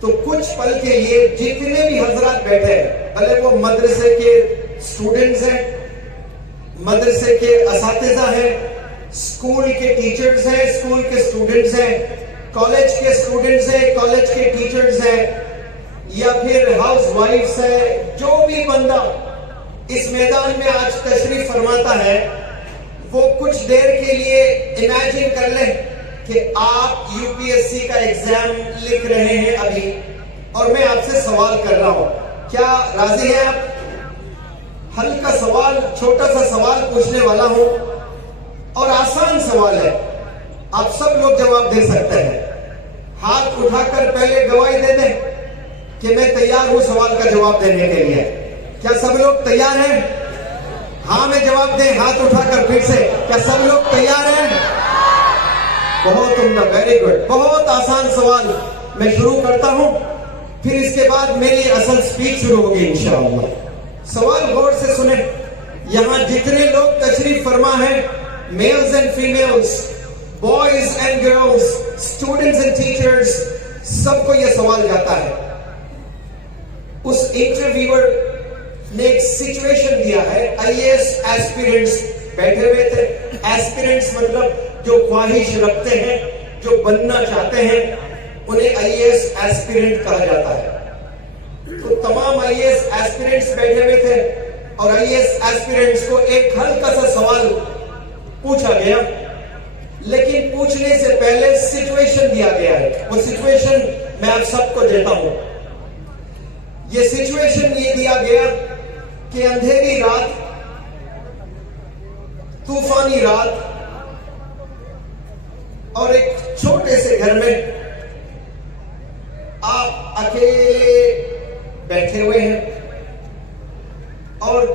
تو کچھ پل کے لیے جتنے بھی حضرات بیٹھے ہیں، بھلے وہ مدرسے کے اسٹوڈنٹس ہیں، مدرسے کے اساتذہ ہیں، اسکول کے ٹیچرز ہیں، اسکول کے اسٹوڈنٹس ہیں، کالج کے اسٹوڈنٹس ہیں، کالج کے ٹیچرز ہیں، یا پھر ہاؤس وائفس ہیں، جو بھی بندہ اس میدان میں آج تشریف فرماتا ہے، وہ کچھ دیر کے لیے امیجن کر لیں کہ آپ یو پی ایس سی کا ایگزام لکھ رہے ہیں ابھی، اور میں آپ سے سوال کر رہا ہوں، کیا راضی ہیں آپ؟ ہلکا سوال، چھوٹا سا سوال پوچھنے والا ہوں، اور آسان سوال ہے، آپ سب لوگ جواب دے سکتے ہیں۔ ہاتھ اٹھا کر پہلے گواہی دے دیں کہ میں تیار ہوں سوال کا جواب دینے کے لیے۔ کیا سب لوگ تیار ہیں؟ ہاں میں جواب دیں، ہاتھ اٹھا کر پھر سے، کیا سب لوگ تیار ہیں؟ بہت عمدہ، ویری گڈ۔ بہت آسان سوال میں شروع کرتا ہوں، پھر اس کے بعد میری اصل سپیچ شروع ہوگی انشاءاللہ۔ سوال غور سے سنیں، یہاں جتنے لوگ تشریف فرما ہیں، males and females, boys and girls, students and teachers, سب کو یہ سوال جاتا ہے۔ اس انٹرویور نے ایک سچویشن دیا ہے، آئی اے ایس ایسپیرنٹس بیٹھے ہوئے تھے۔ ایسپیرنٹس مطلب جو خواہش رکھتے ہیں، جو بننا چاہتے ہیں، انہیں آئی اے ایس ایسپیرنٹ کہا جاتا ہے۔ تو تمام آئی اے ایس ایسپیرنٹس بیٹھے ہوئے تھے، اور آئی اے ایس ایسپیرنٹس کو ایک ہلکا سا سوال پوچھا گیا، لیکن پوچھنے سے پہلے سچویشن دیا گیا ہے۔ وہ سچویشن میں آپ سب کو دیتا ہوں۔ یہ سچویشن یہ دیا گیا کہ اندھیری رات، طوفانی رات، اور ایک چھوٹے سے گھر میں آپ اکیلے بیٹھے ہوئے ہیں، اور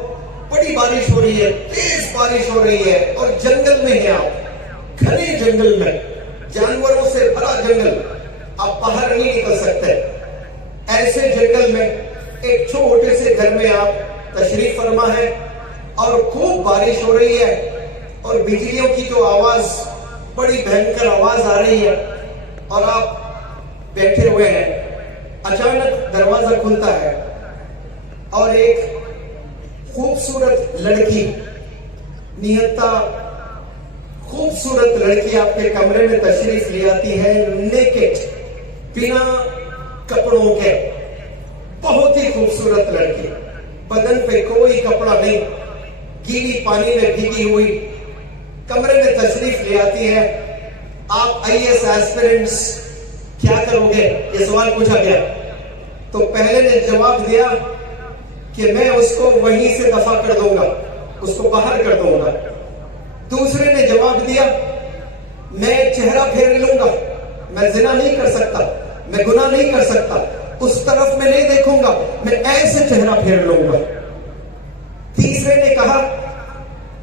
بڑی بارش ہو رہی ہے، تیز بارش ہو رہی ہے، اور جنگل میں ہیں آپ، گھنے جنگل میں، جانوروں سے بھرا جنگل، آپ باہر نہیں نکل سکتے۔ ایسے جنگل میں ایک چھوٹے سے گھر میں آپ تشریف فرما ہے، اور خوب بارش ہو رہی ہے، اور بجلیوں کی جو آواز، بڑی بھینکر آواز آ رہی ہے، اور آپ بیٹھے ہوئے ہیں۔ اچانک دروازہ کھلتا ہے، اور ایک خوبصورت لڑکی، نہتا خوبصورت لڑکی آپ کے کمرے میں تشریف لے آتی ہے، نیکڈ، بنا کپڑوں کے، بہت ہی خوبصورت لڑکی، بدن پہ کوئی کپڑا نہیں، گیلی پانی میں بھیگی ہوئی، کمرے میں تشریف لے آتی ہے۔ آپ آئی اے ایس ایسپیرنٹس کیا کرو گے؟ یہ سوال پوچھا گیا۔ تو پہلے نے جواب دیا کہ میں اس کو وہیں سے دفع کر دوں گا، اس کو باہر کر دوں گا۔ دوسرے نے جواب دیا، میں چہرہ پھیر لوں گا، میں زنا نہیں کر سکتا، میں گناہ نہیں کر سکتا، اس طرف میں نہیں دیکھوں گا، میں ایسے چہرہ پھیر لوں گا۔ تیسرے نے کہا،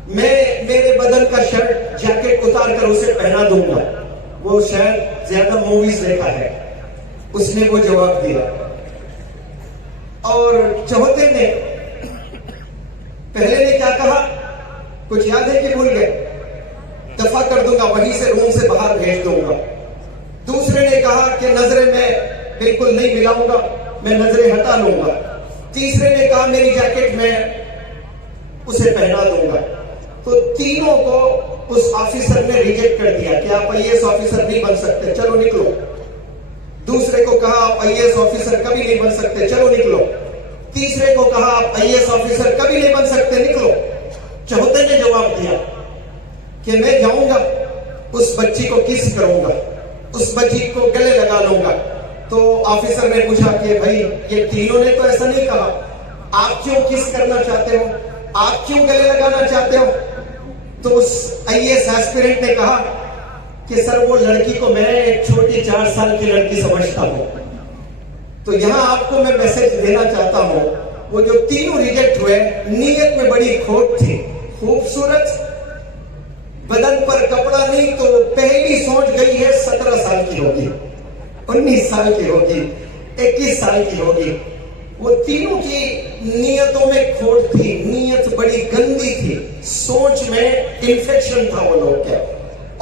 میں میرے بدن کا شرٹ جیکٹ اتار کر اسے پہنا دوں گا، وہ شاید زیادہ موویز دیکھا ہے، اس نے وہ جواب دیا۔ اور چوتھے نے، پہلے نے کیا کہا کچھ یاد ہے کہ بھول گئے؟ دفع کر دوں گا، وہیں سے روم سے باہر بھیج دوں گا۔ دوسرے نے کہا کہ نظریں میں بالکل نہیں ملاؤں گا، میں نظریں ہٹا لوں گا۔ تیسرے نے کہا میری جیکٹ میں اسے پہنا دوں گا۔ تو تینوں کو اس آفیسر نے ریجیکٹ کر دیا کہ آپ آئی اے ایس آفیسر نہیں بن سکتے، چلو نکلو۔ دوسرے کو کہا آپ آئی اے ایس آفیسر کبھی نہیں بن سکتے، چلو نکلو۔ تیسرے کو کہا آپ آئی اے ایس آفیسر کبھی نہیں بن سکتے، نکلو۔ چوتھے نے جواب دیا کہ میں جاؤں گا، اس بچی کو کس کروں گا، اس بچی کو گلے لگا لوں گا۔ تو آفیسر نے پوچھا کہ بھائی یہ تینوں نے تو ایسا نہیں کہا، آپ کیوں کس کرنا چاہتے ہو، آپ کیوں گلے لگانا چاہتے ہو؟ تو اس آئی اے ایس ایسپیرنٹ نے کہا کہ سر وہ لڑکی کو میں ایک چھوٹی 4 سال کی لڑکی سمجھتا ہوں۔ تو یہاں آپ کو میں میسج دینا چاہتا ہوں، وہ جو تینوں ریجیکٹ ہوئے، نیت میں بڑی کھوٹ تھی، خوبصورت، بدن پر کپڑا نہیں، تو پہلی سوچ گئی ہے 17 سال کی ہوگی، 19 سال کی ہوگی، 21 سال کی ہوگی۔ وہ تینوں کی نیتوں میں کھوٹ تھی، نیت بڑی گندی تھی، سوچ میں انفیکشن تھا وہ لوگ کے۔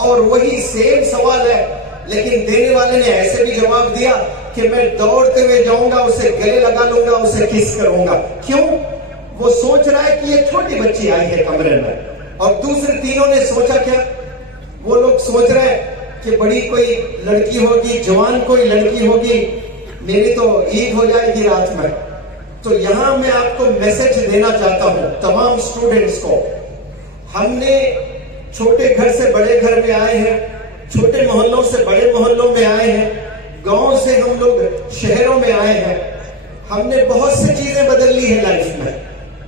اور وہی سیم سوال ہے، لیکن دینے والے نے ایسے بھی جواب دیا کہ میں دوڑتے ہوئے جاؤں گا, اسے گلے لگا لوں گا, اسے کس کروں گا. کیوں؟ وہ سوچ رہا ہے کہ یہ چھوٹی بچی آئی ہے کمرے میں. اور دوسرے تینوں نے سوچا کیا؟ وہ لوگ سوچ رہے ہیں کہ بڑی کوئی لڑکی ہوگی, جوان کوئی لڑکی ہوگی, میری تو عید ہو جائے گی رات میں. تو یہاں میں آپ کو میسج دینا چاہتا ہوں تمام اسٹوڈنٹس کو. ہم نے چھوٹے گھر سے بڑے گھر میں آئے ہیں, چھوٹے محلوں سے بڑے محلوں میں آئے ہیں, گاؤں سے ہم لوگ شہروں میں آئے ہیں. ہم نے بہت سی چیزیں بدل لی ہیں لائف میں.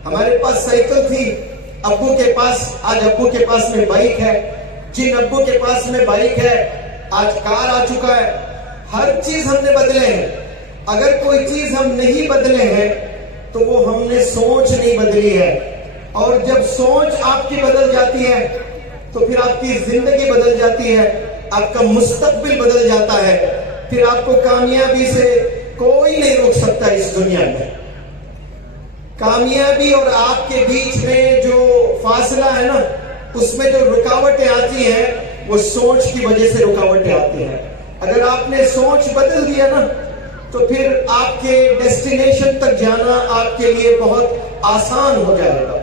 ہمارے پاس سائیکل تھی ابو کے پاس, آج ابو کے پاس میں بائک ہے. جن ابو کے پاس میں بائک ہے آج کار آ چکا ہے. ہر چیز ہم نے بدلے ہیں. اگر کوئی چیز ہم نہیں بدلے ہیں تو وہ ہم نے سوچ نہیں بدلی ہے. اور جب سوچ آپ کی بدل جاتی ہے تو پھر آپ کی زندگی بدل جاتی ہے, آپ کا مستقبل بدل جاتا ہے. پھر آپ کو کامیابی سے کوئی نہیں روک سکتا اس دنیا میں. کامیابی اور آپ کے بیچ میں جو فاصلہ ہے نا, اس میں جو رکاوٹیں آتی ہیں وہ سوچ کی وجہ سے رکاوٹیں آتی ہیں. اگر آپ نے سوچ بدل دیا نا تو پھر آپ کے ڈیسٹینیشن تک جانا آپ کے لیے بہت آسان ہو جائے گا.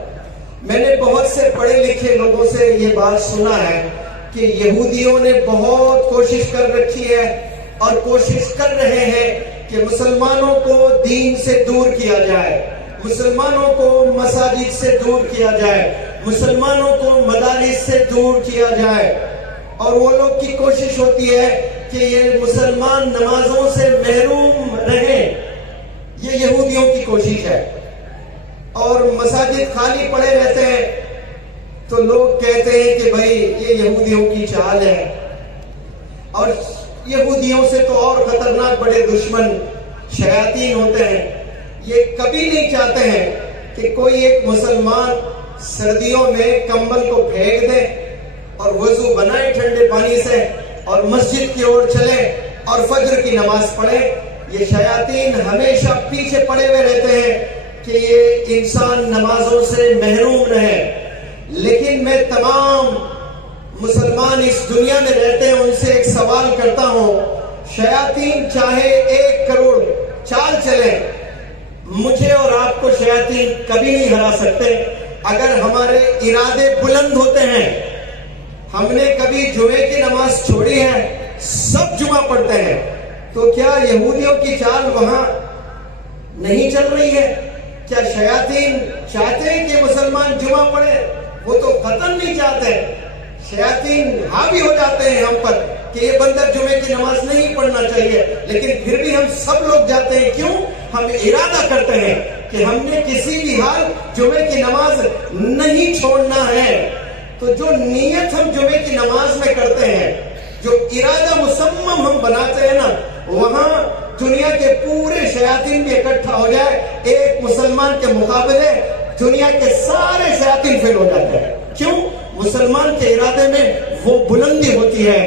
میں نے بہت سے پڑھے لکھے لوگوں سے یہ بات سنا ہے کہ یہودیوں نے بہت کوشش کر رکھی ہے اور کوشش کر رہے ہیں کہ مسلمانوں کو دین سے دور کیا جائے, مسلمانوں کو مساجد سے دور کیا جائے, مسلمانوں کو مدارس سے دور کیا جائے. اور وہ لوگ کی کوشش ہوتی ہے کہ یہ مسلمان نمازوں سے محروم رہیں. یہ یہودیوں کی کوشش ہے. اور مساجد خالی پڑے رہتے ہیں تو لوگ کہتے ہیں کہ بھائی یہ یہودیوں کی چال ہے. اور یہودیوں سے تو اور خطرناک بڑے دشمن شیاطین ہوتے ہیں. یہ کبھی نہیں چاہتے ہیں کہ کوئی ایک مسلمان سردیوں میں کمبل کو پھینک دے اور وضو بنائے ٹھنڈے پانی سے اور مسجد کی اور چلے اور فجر کی نماز پڑھے. یہ شیاطین ہمیشہ پیچھے پڑے ہوئے رہتے ہیں کہ یہ انسان نمازوں سے محروم رہے. لیکن میں تمام مسلمان اس دنیا میں رہتے ہیں ان سے ایک سوال کرتا ہوں, شیاطین چاہے 1 کروڑ چال چلے, مجھے اور آپ کو شیاطین کبھی نہیں ہرا سکتے اگر ہمارے ارادے بلند ہوتے ہیں. ہم نے کبھی جمعے کی نماز چھوڑی ہے؟ سب جمعہ پڑھتے ہیں. تو کیا یہودیوں کی چال وہاں نہیں چل رہی ہے؟ کیا شیاطین چاہتے ہیں کہ مسلمان جمعہ پڑھے؟ وہ تو قطعاً نہیں چاہتے. شیاطین حاوی ہو جاتے ہیں ہم پر کہ یہ بندہ جمعے کی نماز نہیں پڑھنا چاہیے, لیکن پھر بھی ہم سب لوگ جاتے ہیں. کیوں؟ ہم ارادہ کرتے ہیں کہ ہم نے کسی بھی حال جمعے کی نماز نہیں چھوڑنا ہے. تو جو نیت ہم جمعے کی نماز میں کرتے ہیں, جو ارادہ مصمم ہم بناتے ہیں نا, وہاں دنیا کے پورے شیاطین بھی اکٹھا ہو جائے, ایک مسلمان کے مقابلے دنیا کے سارے شیاطین فیل ہو جاتے ہیں. کیوں؟ مسلمان کے ارادے میں وہ بلندی ہوتی ہے,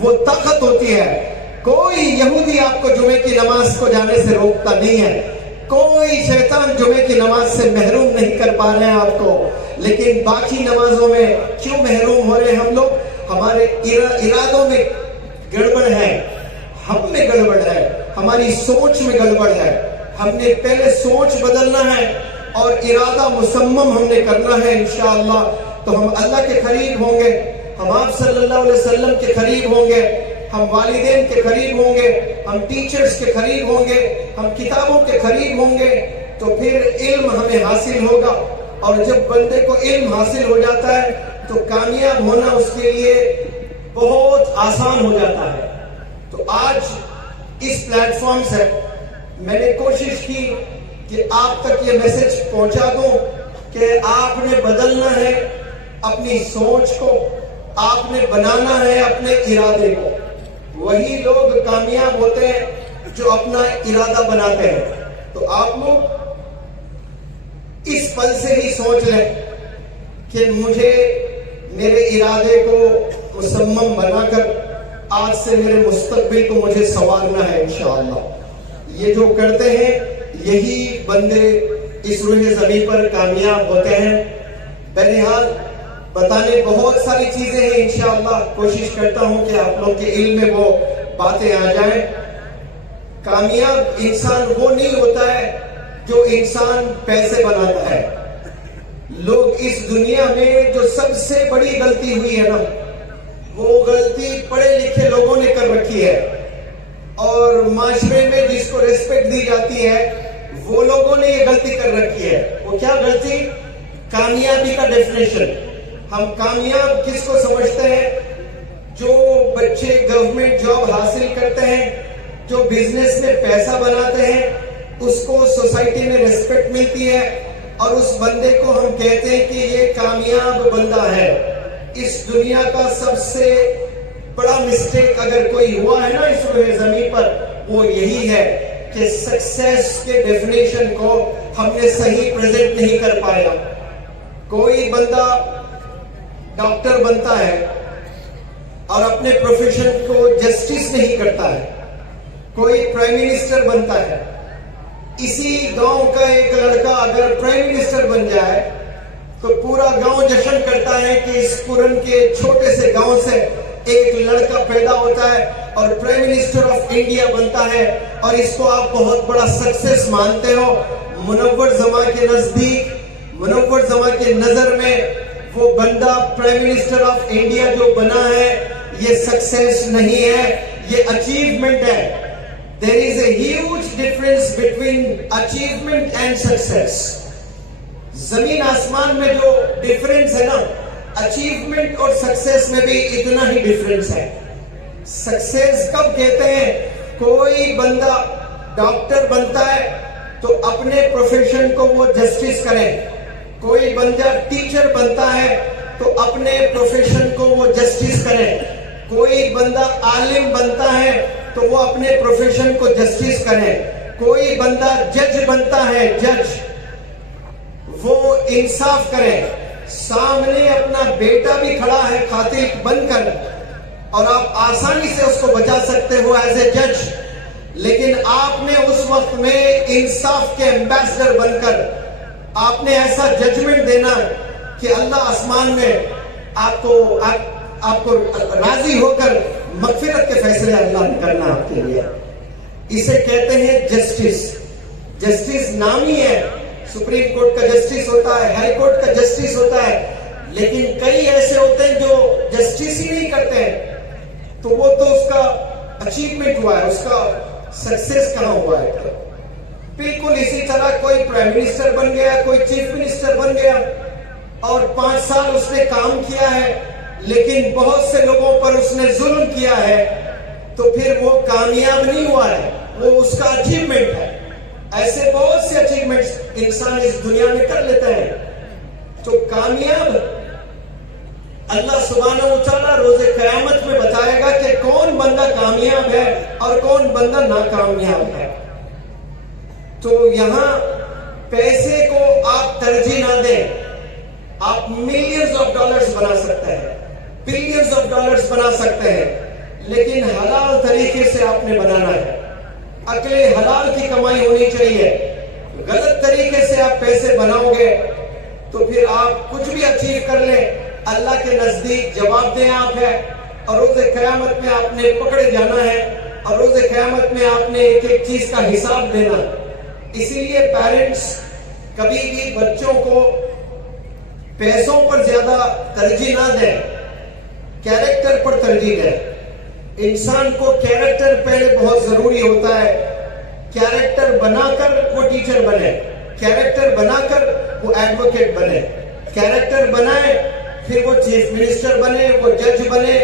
وہ طاقت ہوتی ہے. کوئی یہودی آپ کو جمعے کی نماز کو جانے سے روکتا نہیں ہے, کوئی شیطان جمعے کی نماز سے محروم نہیں کر پا رہے ہیں آپ کو. لیکن باقی نمازوں میں کیوں محروم ہو رہے ہیں ہم لوگ؟ ہمارے ارادوں میں گڑبڑ ہے, ہم میں گڑبڑ ہے, ہماری سوچ میں گڑبڑ ہے. ہم نے پہلے سوچ بدلنا ہے اور ارادہ مصمم ہم نے کرنا ہے. انشاءاللہ تو ہم اللہ کے قریب ہوں گے, ہم آپ صلی اللہ علیہ وسلم کے قریب ہوں گے, ہم والدین کے قریب ہوں گے, ہم ٹیچرز کے قریب ہوں گے, ہم کتابوں کے قریب ہوں گے. تو پھر علم ہمیں حاصل ہوگا, اور جب بندے کو علم حاصل ہو جاتا ہے تو کامیاب ہونا اس کے لیے بہت آسان ہو جاتا ہے. تو آج اس پلیٹ فارم سے میں نے کوشش کی کہ آپ تک یہ میسج پہنچا دوں کہ آپ نے بدلنا ہے اپنی سوچ کو, آپ نے بنانا ہے اپنے ارادے کو. وہی لوگ کامیاب ہوتے ہیں جو اپنا ارادہ بناتے ہیں. تو آپ لوگ اس پل سے ہی سوچ لیں کہ مجھے میرے ارادے کو مصمم بنا کر آج سے میرے مستقبل کو مجھے سنوارنا ہے. انشاءاللہ یہ جو کرتے ہیں یہی بندے اس روح زمین پر کامیاب ہوتے ہیں. بہرحال بتانے بہت ساری چیزیں ہیں, انشاءاللہ کوشش کرتا ہوں کہ آپ لوگ کے علم میں وہ باتیں آ جائیں. کامیاب انسان وہ نہیں ہوتا ہے جو انسان پیسے بناتا ہے. لوگ اس دنیا میں جو سب سے بڑی غلطی ہوئی ہے نا، وہ غلطی پڑھے لکھے لوگوں نے کر رکھی ہے، اور معاشرے میں جس کو ریسپیکٹ دی جاتی ہے وہ لوگوں نے یہ غلطی کر رکھی ہے. وہ کیا غلطی؟ کامیابی کا ڈیفینیشن. ہم کامیاب کس کو سمجھتے ہیں؟ جو بچے گورنمنٹ جاب حاصل کرتے ہیں، جو بزنس میں پیسہ بناتے ہیں، اس کو سوسائٹی میں ریسپیکٹ ملتی ہے، اور اس بندے کو ہم کہتے ہیں کہ یہ کامیاب بندہ ہے. اس دنیا کا سب سے بڑا مسٹیک اگر کوئی ہوا ہے نا اس روئے زمین پر، وہ یہی ہے کہ سکسیس کے ڈیفینیشن کو ہم نے صحیح پریزنٹ نہیں کر پایا. کوئی بندہ ڈاکٹر بنتا ہے اور اپنے پروفیشن کو جسٹس نہیں کرتا ہے. کوئی پرائم منسٹر بنتا ہے. اسی گاؤں کا ایک لڑکا اگر پرائم منسٹر بن جائے تو پورا گاؤں جشن کرتا ہے کہ اس پورن کے چھوٹے سے گاؤں سے ایک لڑکا پیدا ہوتا ہے اور پرائم منسٹر آف انڈیا بنتا ہے، اور اس کو آپ بہت بڑا سکسیس مانتے ہو. منور زمان کے نزدیک، منور زمان کے نظر میں وہ بندہ پرائم منسٹر آف انڈیا جو بنا ہے یہ سکسیس نہیں ہے، یہ اچیومنٹ ہے. There is a huge difference between achievement and success. زمین آسمان میں جو ڈیفرنس ہے نا، اچیومنٹ اور سکسیس میں بھی اتنا ہی ڈیفرنس ہے. سکسیس کب کہتے ہیں؟ کوئی بندہ ڈاکٹر بنتا ہے تو اپنے پروفیشن کو وہ جسٹس کرے. کوئی بندہ ٹیچر بنتا ہے تو اپنے پروفیشن کو وہ جسٹس کرے. کوئی بندہ عالم بنتا ہے تو وہ اپنے پروفیشن کو جسٹس کرے. کوئی بندہ جج بنتا ہے، جج وہ انصاف کرے. سامنے اپنا بیٹا بھی کھڑا ہے قاتل بن کر، اور آپ آسانی سے اس کو بچا سکتے ہو ایز اے جج، لیکن آپ نے اس وقت میں انصاف کے ایمبیسڈر بن کر آپ نے ایسا ججمنٹ دینا کہ اللہ آسمان میں آپ کو راضی ہو کر مغفرت کے فیصلے اللہ نے کرنا آپ کے لیے. اسے کہتے ہیں جسٹس. جسٹس نام ہی ہے، سپریم کورٹ کا جسٹس ہوتا ہے، ہائی کورٹ کا جسٹس ہوتا ہے، لیکن کئی ایسے ہوتے ہیں جو جسٹس ہی نہیں کرتے ہیں. تو وہ تو اس کا اچیومنٹ ہوا ہے، اس کا سکسیس کہاں ہوا ہے؟ بالکل اسی طرح کوئی پرائم منسٹر بن گیا، کوئی چیف منسٹر بن گیا، اور 5 سال اس نے کام کیا ہے لیکن بہت سے لوگوں پر اس نے ظلم کیا ہے، تو پھر وہ کامیاب نہیں ہوا ہے، وہ اس کا اچیومنٹ ہے. ایسے بہت سے اچیومنٹس انسان اس دنیا میں کر لیتا ہے. تو کامیاب اللہ سبحانہ و تعالیٰ روز قیامت میں بتائے گا کہ کون بندہ کامیاب ہے اور کون بندہ ناکامیاب ہے. تو یہاں پیسے کو آپ ترجیح نہ دیں. آپ ملینز آف ڈالرز بنا سکتے ہیں، بلینز آف ڈالرز بنا سکتے ہیں، لیکن حلال طریقے سے آپ نے بنانا ہے. عقل حلال کی کمائی ہونی چاہیے. غلط طریقے سے آپ پیسے بناؤ گے تو پھر آپ کچھ بھی اچیو کر لیں، اللہ کے نزدیک جواب دیں آپ ہے، اور روز قیامت میں آپ نے پکڑے جانا ہے، اور روز قیامت میں آپ نے ایک ایک چیز کا حساب دینا. اسی لیے پیرنٹس کبھی بھی بچوں کو پیسوں پر زیادہ ترجیح نہ دیں، کیریکٹر پر ترجیح دیں. انسان کو کیریکٹر پہلے بہت ضروری ہوتا ہے. کیریکٹر بنا کر وہ ٹیچر بنے، کیریکٹر بنا کر وہ ایڈوکیٹ بنے، کیریکٹر بنائے پھر وہ چیف منسٹر بنے، وہ جج بنے،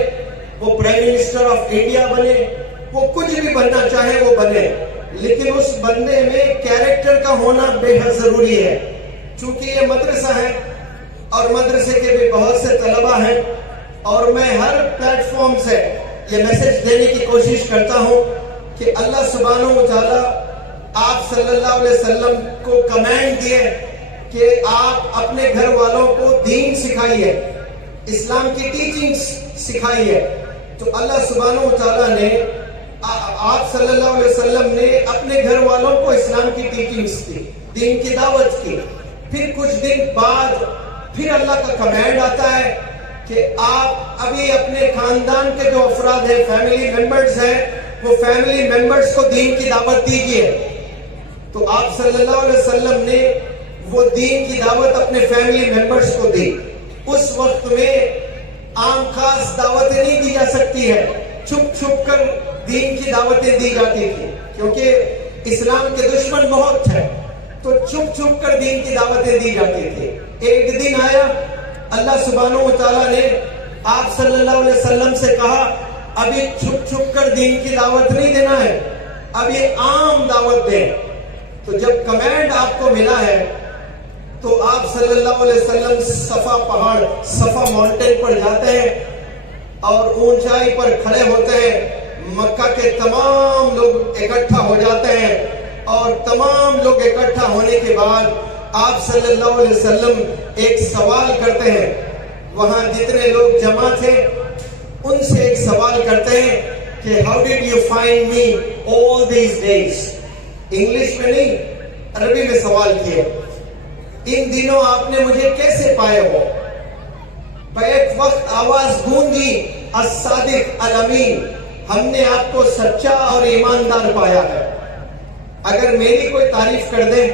وہ پرائم منسٹر آف انڈیا بنے، وہ کچھ بھی بننا چاہے وہ بنے، لیکن اس بندے میں کیریکٹر کا ہونا بے حد ضروری ہے. چونکہ یہ مدرسہ ہے اور مدرسے کے بھی بہت سے طلبہ ہیں، اور میں ہر پلیٹ فارم سے یہ میسج دینے کی کوشش کرتا ہوں کہ اللہ سبحانہ و تعالیٰ آپ صلی اللہ علیہ وسلم کو کمانڈ دیے کہ آپ اپنے گھر والوں کو دین سکھائیے، اسلام کی ٹیچنگز سکھائیے. تو اللہ سبحانہ و تعالیٰ نے آپ صلی اللہ علیہ وسلم نے اپنے گھر والوں کو اسلام کی ٹیچنگز کی، دین کی دعوت کی. پھر کچھ دن بعد پھر اللہ کا کمانڈ آتا ہے کہ آپ ابھی اپنے خاندان کے جو افراد ہیں، فیملی ممبرز ہیں، وہ فیملی ممبرز کو دین کی دعوت دیجیے. تو آپ صلی اللہ علیہ وسلم نے وہ دین کی دعوت اپنے فیملی ممبرز کو دی. اس وقت میں عام خاص دعوتیں نہیں دی جا سکتی ہے, چھپ چھپ کر دین کی دعوتیں دی جاتی تھی, کیونکہ اسلام کے دشمن بہت تھے, تو چھپ چھپ کر دین کی دعوتیں دی جاتی تھی. ایک دن آیا, اللہ سبحانہ و تعالیٰ نے آپ صلی اللہ علیہ وسلم سے کہا ابھی چھپ چھپ کر دین کی دعوت نہیں دینا ہے, اب یہ عام دعوت دیں. تو جب کمانڈ آپ کو ملا ہے تو آپ صلی اللہ علیہ وسلم صفا پہاڑ, صفا ماؤنٹین پر جاتے ہیں اور اونچائی پر کھڑے ہوتے ہیں. مکہ کے تمام لوگ اکٹھا ہو جاتے ہیں اور تمام لوگ اکٹھا ہونے کے بعد آپ صلی اللہ علیہ وسلم ایک سوال کرتے ہیں. وہاں جتنے لوگ جمع تھے ان سے ایک سوال کرتے ہیں کہ how did you find me all these days. English میں نہیں, عربی میں سوال کیے, ان دنوں آپ نے مجھے کیسے پائے ہو. بیک وقت آواز گونجی, الصادق الامین, ہم نے آپ کو سچا اور ایماندار پایا ہے. اگر میری کوئی تعریف کر دیں,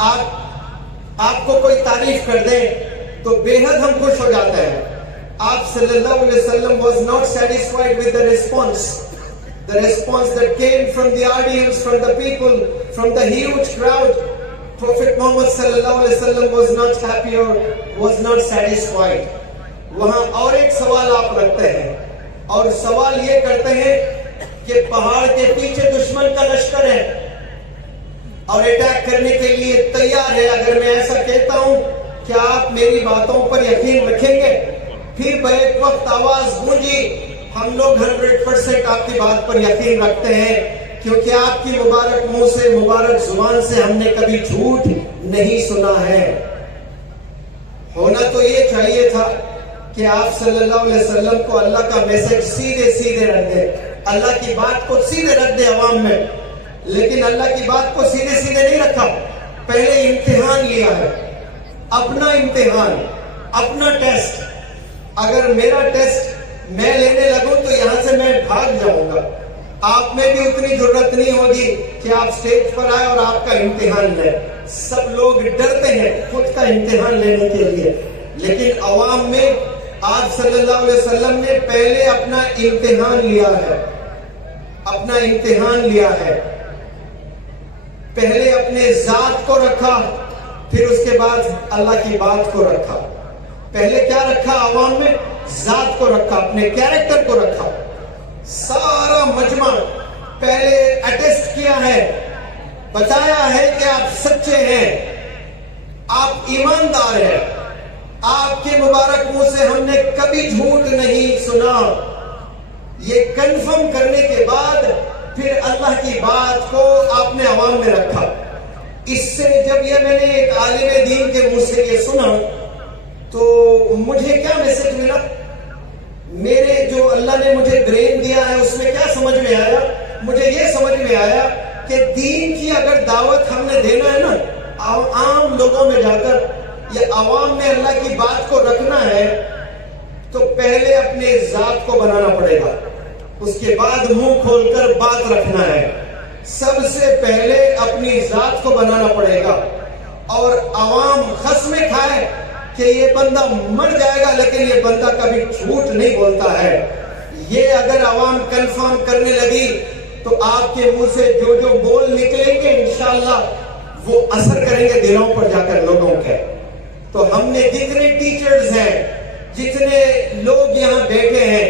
آپ کو کوئی تعریف کر دیں تو بے حد ہم خوش ہو جاتے ہیں. آپ صلی اللہ علیہ وسلم was not satisfied with the response that came from the audience, from the people, from the huge crowd. Prophet Muhammad sallallahu alaihi wasallam was not happy or was not satisfied. وہاں اور ایک سوال آپ رکھتے ہیں اور سوال یہ کرتے ہیں کہ پہاڑ کے پیچھے دشمن کا لشکر ہے اور اٹیک کرنے کے لیے تیار ہے. اگر میں ایسا کہتا ہوں کیا آپ میری باتوں پر یقین رکھیں گے. پھر بیک وقت آواز گونجی, ہم لوگ 100% آپ کی بات پر یقین رکھتے ہیں کیونکہ آپ کی مبارک منہ سے, مبارک زبان سے ہم نے کبھی جھوٹ نہیں سنا ہے. ہونا تو یہ چاہیے تھا کہ آپ صلی اللہ علیہ وسلم کو اللہ کا میسج سیدھے رکھ دے, اللہ کی بات کو سیدھے رکھ دے عوام میں. لیکن اللہ کی بات کو سیدھے نہیں رکھا, پہلے امتحان لیا ہے, اپنا امتحان, اپنا ٹیسٹ. اگر میرا ٹیسٹ میں لینے لگوں تو یہاں سے میں بھاگ جاؤں گا. آپ میں بھی اتنی ضرورت نہیں ہوگی کہ آپ سٹیج پر آئے اور آپ کا امتحان لیں. سب لوگ ڈرتے ہیں خود کا امتحان لینے کے لیے, لیکن عوام میں آپ صلی اللہ علیہ وسلم نے پہلے اپنا امتحان لیا ہے, اپنا امتحان لیا ہے. پہلے اپنے ذات کو رکھا, پھر اس کے بعد اللہ کی بات کو رکھا. پہلے کیا رکھا عوام میں؟ ذات کو رکھا, اپنے کیریکٹر کو رکھا. سارا مجمع پہلے اٹیسٹ کیا ہے, بتایا ہے کہ آپ سچے ہیں, آپ ایماندار ہیں, آپ کے مبارک منہ سے ہم نے کبھی جھوٹ نہیں سنا. یہ کنفرم کرنے کے بعد پھر اللہ کی بات کو آپ نے عوام میں رکھا. اس سے جب یہ میں نے ایک عالم دین کے منہ سے یہ سنا تو مجھے کیا میسج ملا. میرے جو اللہ نے مجھے برین دیا ہے اس میں کیا سمجھ میں آیا, مجھے یہ سمجھ میں آیا کہ دین کی اگر دعوت ہم نے دینا ہے نا, عام لوگوں میں جا کر یا عوام میں اللہ کی بات کو رکھنا ہے, تو پہلے اپنے ذات کو بنانا پڑے گا, اس کے بعد منہ کھول کر بات رکھنا ہے. سب سے پہلے اپنی ذات کو بنانا پڑے گا. اور عوام قسمیں کھائے کہ یہ بندہ مر جائے گا لیکن یہ بندہ کبھی جھوٹ نہیں بولتا ہے. یہ اگر عوام کنفرم کرنے لگی تو آپ کے منہ سے جو جو بول نکلیں گے انشاءاللہ وہ اثر کریں گے دلوں پر جا کر لوگوں کے. تو ہم نے جتنے ٹیچرز ہیں, جتنے لوگ یہاں بیٹھے ہیں,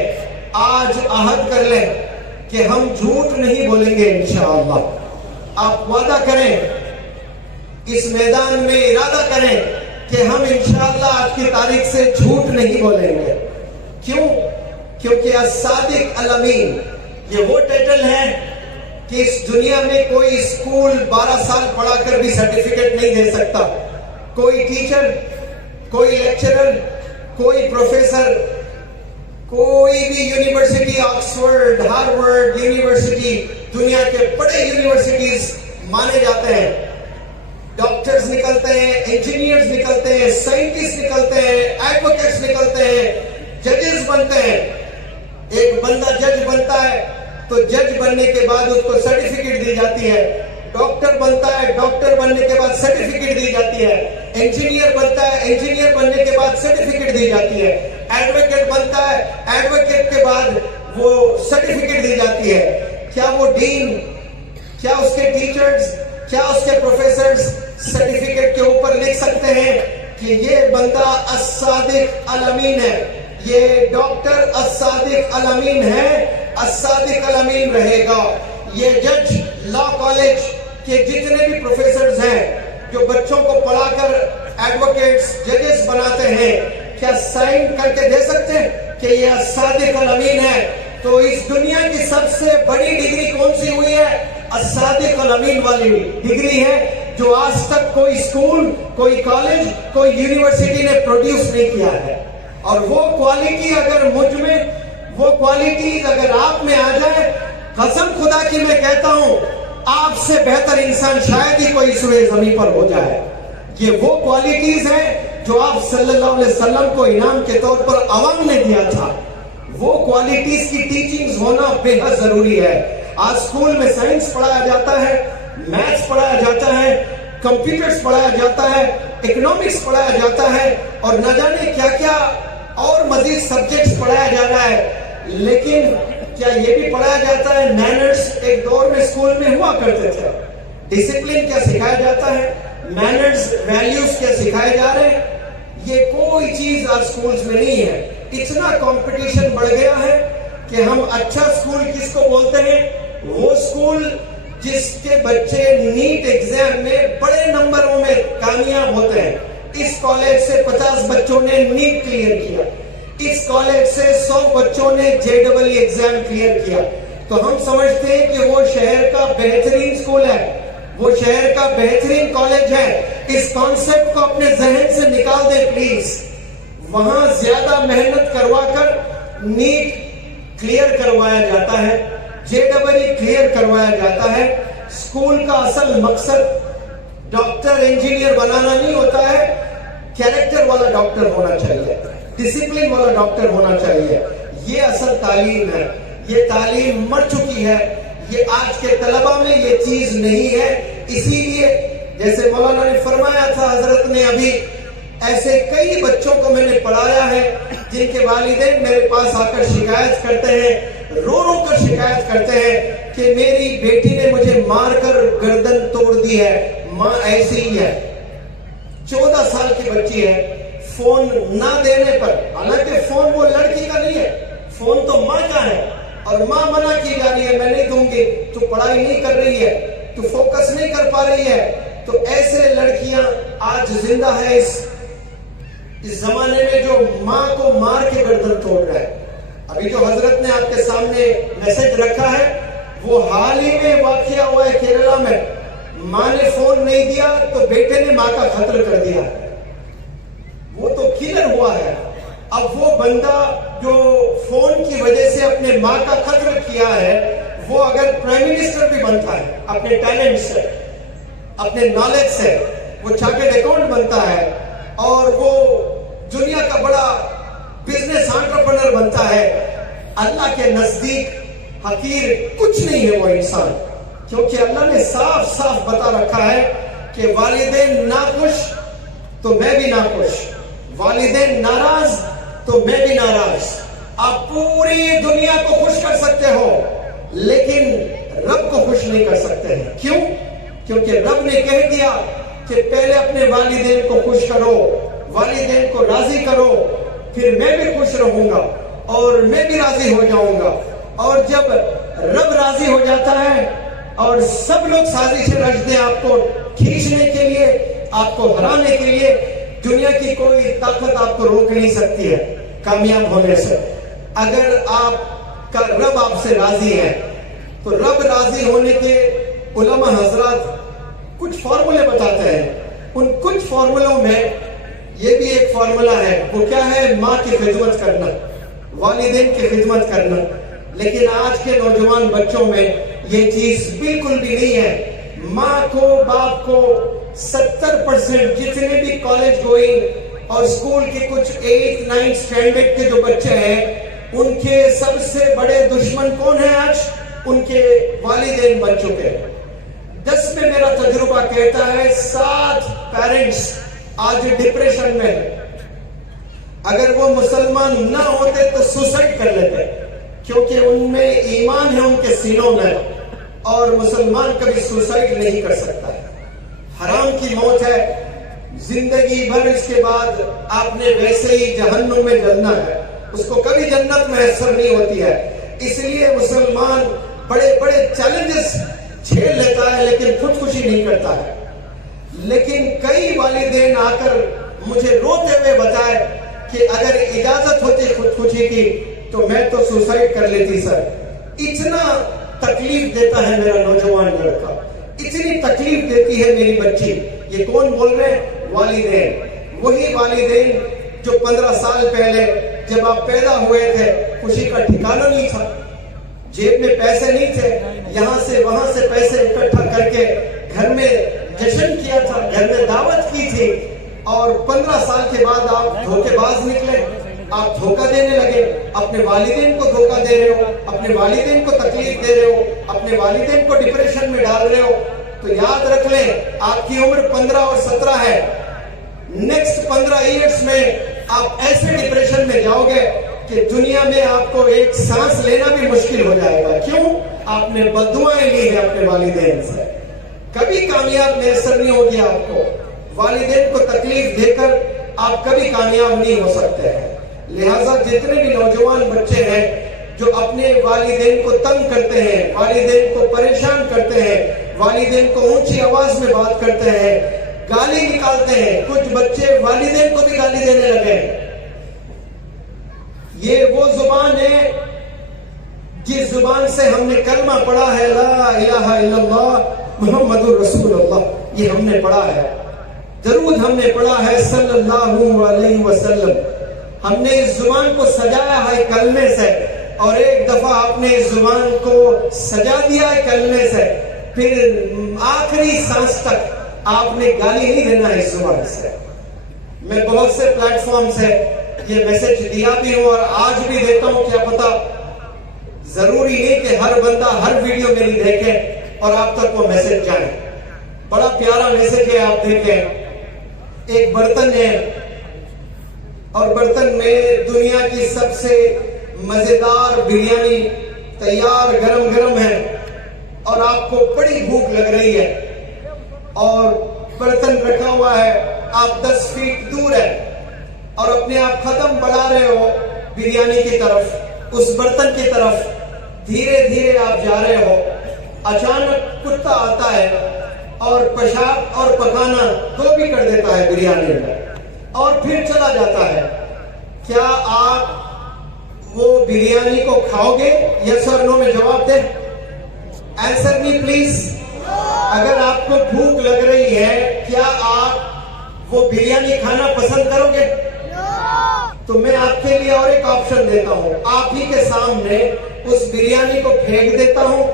آج عہد کر لیں کہ ہم جھوٹ نہیں بولیں گے انشاءاللہ. آپ وعدہ کریں, اس میدان میں ارادہ کریں کہ ہم انشاءاللہ آج کی تاریخ سے جھوٹ نہیں بولیں گے. کیوں؟ کیونکہ الصادق الامین یہ وہ ٹائٹل ہے کہ اس دنیا میں کوئی اسکول 12 سال پڑھا کر بھی سرٹیفکیٹ نہیں دے سکتا. کوئی ٹیچر, کوئی لیکچرر, کوئی پروفیسر, کوئی بھی یونیورسٹی, آکسفورڈ, ہارورڈ یونیورسٹی, دنیا کے بڑے یونیورسٹیز مانے جاتے ہیں, ڈاکٹرز نکلتے ہیں, انجینئرز نکلتے ہیں, سائنٹسٹ نکلتے ہیں, ایڈوکیٹس نکلتے ہیں, ججز بنتے ہیں. ایک بندہ جج بنتا ہے تو جج بننے کے بعد اس کو سرٹیفکیٹ دی جاتی ہے. ڈاکٹر بنتا ہے, ڈاکٹر بننے کے بعد سرٹیفکیٹ دی جاتی ہے. انجینئر بنتا ہے, انجینئر بننے کے بعد سرٹیفکیٹ دی جاتی ہے. ایڈوکیٹ بنتا ہے, ایڈوکیٹ کے بعد وہ سرٹیفکیٹ دی جاتی ہے. کیا وہ ڈین, کیا اس کے ٹیچرز, کیا اس کے پروفیسرز سرٹیفکیٹ کے اوپر لکھ سکتے ہیں کہ یہ بندہ الصادق الامین ہے, یہ ڈاکٹر الصادق الامین ہے, الصادق الامین رہے گا. یہ جج لا کالج کے جتنے بھی پروفیسرز ہیں جو بچوں کو پڑھا کر ایڈوکیٹس, ججز بناتے ہیں, کیا سائن کر کے دے سکتے ہیں کہ یہ الصادق الامین ہے؟ تو اس دنیا کی سب سے بڑی ڈگری کون سی ہوئی ہے؟ الصادق الامین والی ڈگری ہے, جو آج تک کوئی اسکول, کوئی کالج, کوئی یونیورسٹی نے پروڈیوس نہیں کیا ہے. اور وہ کوالٹی اگر مجھ میں, وہ کوالٹیز اگر آپ میں آ جائے, قسم خدا کی میں کہتا ہوں آپ سے بہتر انسان شاید ہی کوئی سوئے زمین پر ہو جائے. یہ وہ کوالٹیز ہیں جو آپ صلی اللہ علیہ وسلم کو انعام کے طور پر عوام نے دیا تھا. وہ کوالٹیز کی ٹیچنگز ہونا بے حد ضروری ہے. آج اسکول میں سائنس پڑھایا جاتا ہے, میتھس پڑھایا جاتا ہے, کمپیوٹرز پڑھایا جاتا ہے, اکنامکس پڑھایا جاتا ہے, اور نہ جانے کیا کیا اور مزید سبجیکٹس پڑھایا جا رہا ہے. لیکن کیا یہ بھی پڑھایا جاتا ہے مینرز؟ ایک دور میں اسکول میں ہوا کرتے تھے. ڈسپلن کیا سکھایا جاتا ہے؟ مینرز, ویلیوز کیا سکھائے جا رہے ہیں؟ یہ کوئی چیز آج اسکولز میں نہیں ہے. اتنا کمپٹیشن بڑھ گیا ہے کہ ہم اچھا اسکول کس کو بولتے ہیں؟ وہ اسکول جس کے بچے نیٹ ایگزام میں بڑے نمبروں میں کامیاب ہوتے ہیں. اس کالج سے 50 بچوں نے نیٹ کلیئر کیا, اس کالج سے 100 بچوں نے JEE ایگزام کلیئر کیا. تو ہم سمجھتے ہیں کہ وہ شہر کا بہترین اسکول ہے, وہ شہر کا بہترین کالج ہے. اس کانسیپٹ کو اپنے ذہن سے نکال دیں پلیز. وہاں زیادہ محنت کروا کر نیٹ کلیئر کروایا جاتا ہے, JEE کلیئر کروایا جاتا ہے. اسکول کا اصل مقصد ڈاکٹر, انجینئر بنانا نہیں ہوتا ہے, کیریکٹر والا ڈاکٹر ہونا چاہیے, ڈسپلن والا ڈاکٹر ہونا چاہیے. یہ اصل تعلیم ہے. یہ تعلیم مر چکی ہے. یہ آج کے طلبہ میں یہ چیز نہیں ہے. اسی لیے جیسے مولانا نے فرمایا تھا, حضرت نے ابھی, ایسے کئی بچوں کو میں نے پڑھایا ہے جن کے والدین میرے پاس آ کر شکایت کرتے ہیں, رو رو کر شکایت کرتے ہیں کہ میری بیٹی نے مجھے مار کر گردن توڑ دی ہے, ماں ایسی ہی ہے. 14 سال کی بچی ہے, فون نہ دینے پر, حالانکہ فون وہ لڑکی کا نہیں ہے, فون تو ماں کا ہے, اور ماں منع کی جا رہی ہے میں نہیں دوں گی, تو پڑھائی نہیں کر رہی ہے, تو فوکس نہیں کر پا رہی ہے. تو ایسے لڑکیاں آج زندہ ہے اس زمانے میں جو ماں کو مار کے گردن توڑ رہا ہے. ابھی جو حضرت نے آپ کے سامنے میسج رکھا ہے وہ حال ہی میں واقعہ ہوا ہے کیرلا میں. ماں نے فون نہیں دیا تو بیٹے نے ماں کا قتل کر دیا. وہ تو کلر ہوا ہے. اب وہ بندہ جو فون کی وجہ سے اپنے ماں کا قتل کیا ہے, وہ اگر پرائم منسٹر بھی بنتا ہے اپنے ٹیلنٹ سے, اپنے نالج سے, وہ چارٹرڈ اکاؤنٹ بنتا ہے, اور وہ دنیا کا بڑا بزنس انٹرپرنر بنتا ہے, اللہ کے نزدیک حقیر کچھ نہیں ہے وہ انسان. کیونکہ اللہ نے صاف صاف بتا رکھا ہے کہ والدین ناخوش تو میں بھی ناخوش, والدین ناراض تو میں بھی ناراض. آپ پوری دنیا کو خوش کر سکتے ہو لیکن رب کو خوش نہیں کر سکتے ہیں. کیوں؟ کیونکہ رب نے کہہ دیا کہ پہلے اپنے والدین کو خوش کرو, والدین کو راضی کرو, پھر میں بھی خوش رہوں گا اور میں بھی راضی ہو جاؤں گا. اور جب رب راضی ہو جاتا ہے اور سب لوگ سازشیں رچتے ہیں آپ کو کھینچنے کے لیے, آپ کو ہرانے کے لیے, دنیا کی کوئی طاقت آپ کو روک نہیں سکتی ہے کامیاب ہونے سے. اگر آپ کا رب آپ سے راضی ہے تو رب راضی ہونے کے علماء حضرات کچھ فارمولے بتاتے ہیں. ان کچھ فارمولوں میں یہ بھی ایک فارمولا ہے, وہ کیا ہے؟ ماں کی خدمت کرنا, والدین کی خدمت کرنا. لیکن آج کے نوجوان بچوں میں یہ چیز بالکل بھی نہیں ہے. ماں کو, باپ کو 70% جتنے بھی کالج گوئنگ اور اسکول کے کچھ 8th 9th اسٹینڈرڈ کے جو بچے ہیں, ان کے سب سے بڑے دشمن کون ہیں آج؟ ان کے والدین بن چکے ہیں۔ 10 میں میرا تجربہ کہتا ہے 7 پیرنٹس آج ڈپریشن میں ہیں۔ اگر وہ مسلمان نہ ہوتے تو سوسائڈ کر لیتے، کیونکہ ان میں ایمان ہے ان کے سینوں میں، اور مسلمان کبھی سوسائڈ نہیں کر سکتا ہے۔ حرام کی موت ہے، زندگی بھر اس کے بعد آپ نے ویسے ہی جہنم میں جلنا ہے، اس کو کبھی جنت میسر نہیں ہوتی ہے۔ اس لیے مسلمان بڑے بڑے چیلنجز جھیل لیتا ہے لیکن خودکشی نہیں کرتا ہے۔ لیکن کئی والدین آ کر مجھے روتے ہوئے بتائے کہ اگر اجازت ہوتی خودکشی کی تو میں تو سوسائڈ کر لیتی سر۔ اتنا تکلیف دیتا ہے میرا نوجوان لڑکا، اتنی تکلیف دیتی ہے میری بچی۔ یہ کون بول رہے ہیں؟ والدین، وہی والدین جو 15 سال پہلے جب آپ پیدا ہوئے تھے خوشی کا ٹھکانہ نہیں تھا، جیب میں پیسے نہیں تھے، یہاں سے وہاں سے پیسے اکٹھا کر کے گھر میں جشن کیا تھا، گھر میں دعوت کی تھی، اور 15 سال کے بعد آپ دھوکے باز نکلے، آپ دھوکہ دینے لگے، اپنے والدین کو دھوکہ دے رہے ہو، اپنے والدین کو تکلیف دے رہے ہو، اپنے والدین کو ڈپریشن میں ڈال رہے ہو۔ تو یاد رکھ لیں آپ کی عمر 15 اور 17 ہے، نیکسٹ 15 ایئرس میں آپ ایسے ڈپریشن میں جاؤ گے کہ دنیا میں آپ کو ایک سانس لینا بھی مشکل ہو جائے گا۔ کیوں؟ آپ نے بددعائیں لی ہیں اپنے والدین سے۔ کبھی کامیاب میسر نہیں ہوگی آپ کو، والدین کو تکلیف دے کر آپ کبھی کامیاب نہیں ہو سکتے ہیں۔ لہٰذا جتنے بھی نوجوان بچے ہیں جو اپنے والدین کو تنگ کرتے ہیں، والدین کو پریشان کرتے ہیں، والدین کو اونچی آواز میں بات کرتے ہیں، گالی نکالتے ہیں، کچھ بچے والدین کو بھی گالی دینے لگے ہیں، یہ وہ زبان ہے جس زبان سے ہم نے کلمہ پڑھا ہے، لا الہ الا اللہ محمد رسول اللہ، یہ ہم نے پڑھا ہے، درود ہم نے پڑھا ہے صلی اللہ علیہ وسلم۔ ہم نے اس زبان کو سجایا ہے کلمے سے، اور ایک دفعہ آپ نے اس زبان کو سجا دیا ہے کلمے سے، پھر آخری سانس تک آپ نے گالی نہیں دینا ہے اس زبان سے۔ میں بہت سے پلیٹ فارم سے یہ میسج دیا بھی ہوں اور آج بھی دیتا ہوں، کیا پتا ضروری نہیں کہ ہر بندہ ہر ویڈیو میری دیکھے اور آپ تک وہ میسج جائے۔ بڑا پیارا میسج ہے، آپ دیکھیں، ایک برتن ہے اور برتن میں دنیا کی سب سے مزیدار بریانی تیار گرم گرم ہے، اور آپ کو بڑی بھوک لگ رہی ہے اور برتن رکھا ہوا ہے، آپ 10 فیٹ دور ہے اور اپنے آپ قدم بڑھا رہے ہو بریانی کی طرف، اس برتن کی طرف دھیرے دھیرے آپ جا رہے ہو، اچانک کتا آتا ہے اور پیشاب اور پکانا دو بھی کر دیتا ہے بریانی میں اور پھر چلا جاتا ہے۔ کیا آپ وہ بریانی کو کھاؤ گے؟ یس اور نو میں جواب دیں، آنسر می پلیز۔ اگر آپ کو بھوک لگ رہی ہے، کیا آپ وہ بریانی کھانا پسند کرو گے؟ تو میں آپ کے لیے اور ایک آپشن دیتا ہوں، آپ ہی کے سامنے اس بریانی کو پھینک دیتا ہوں،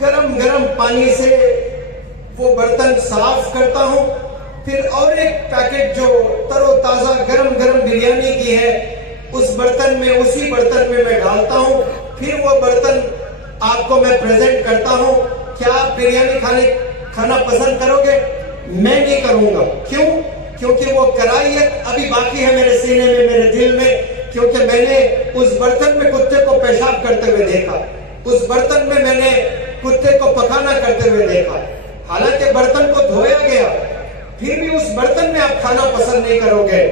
گرم گرم پانی سے وہ برتن صاف کرتا ہوں، پھر اور ایک پیکٹ جو تر و تازہ گرم گرم بریانی کی ہے اس برتن میں، اسی برتن میں ڈالتا ہوں، پھر وہ برتن آپ کو میں پریزنٹ کرتا ہوں۔ کیا آپ بریانی کھانا پسند کرو گے؟ میں نہیں کروں گا۔ کیوں؟ کیونکہ وہ کراہیت ابھی باقی ہے میرے سینے میں، میرے دل میں، کیونکہ میں نے اس برتن میں کتے کو پیشاب کرتے ہوئے دیکھا، اس برتن میں میں نے کتے کو پکانا کرتے ہوئے دیکھا۔ حالانکہ برتن کو دھویا گیا، پھر بھی اس برتن میں آپ کھانا پسند نہیں کرو گے۔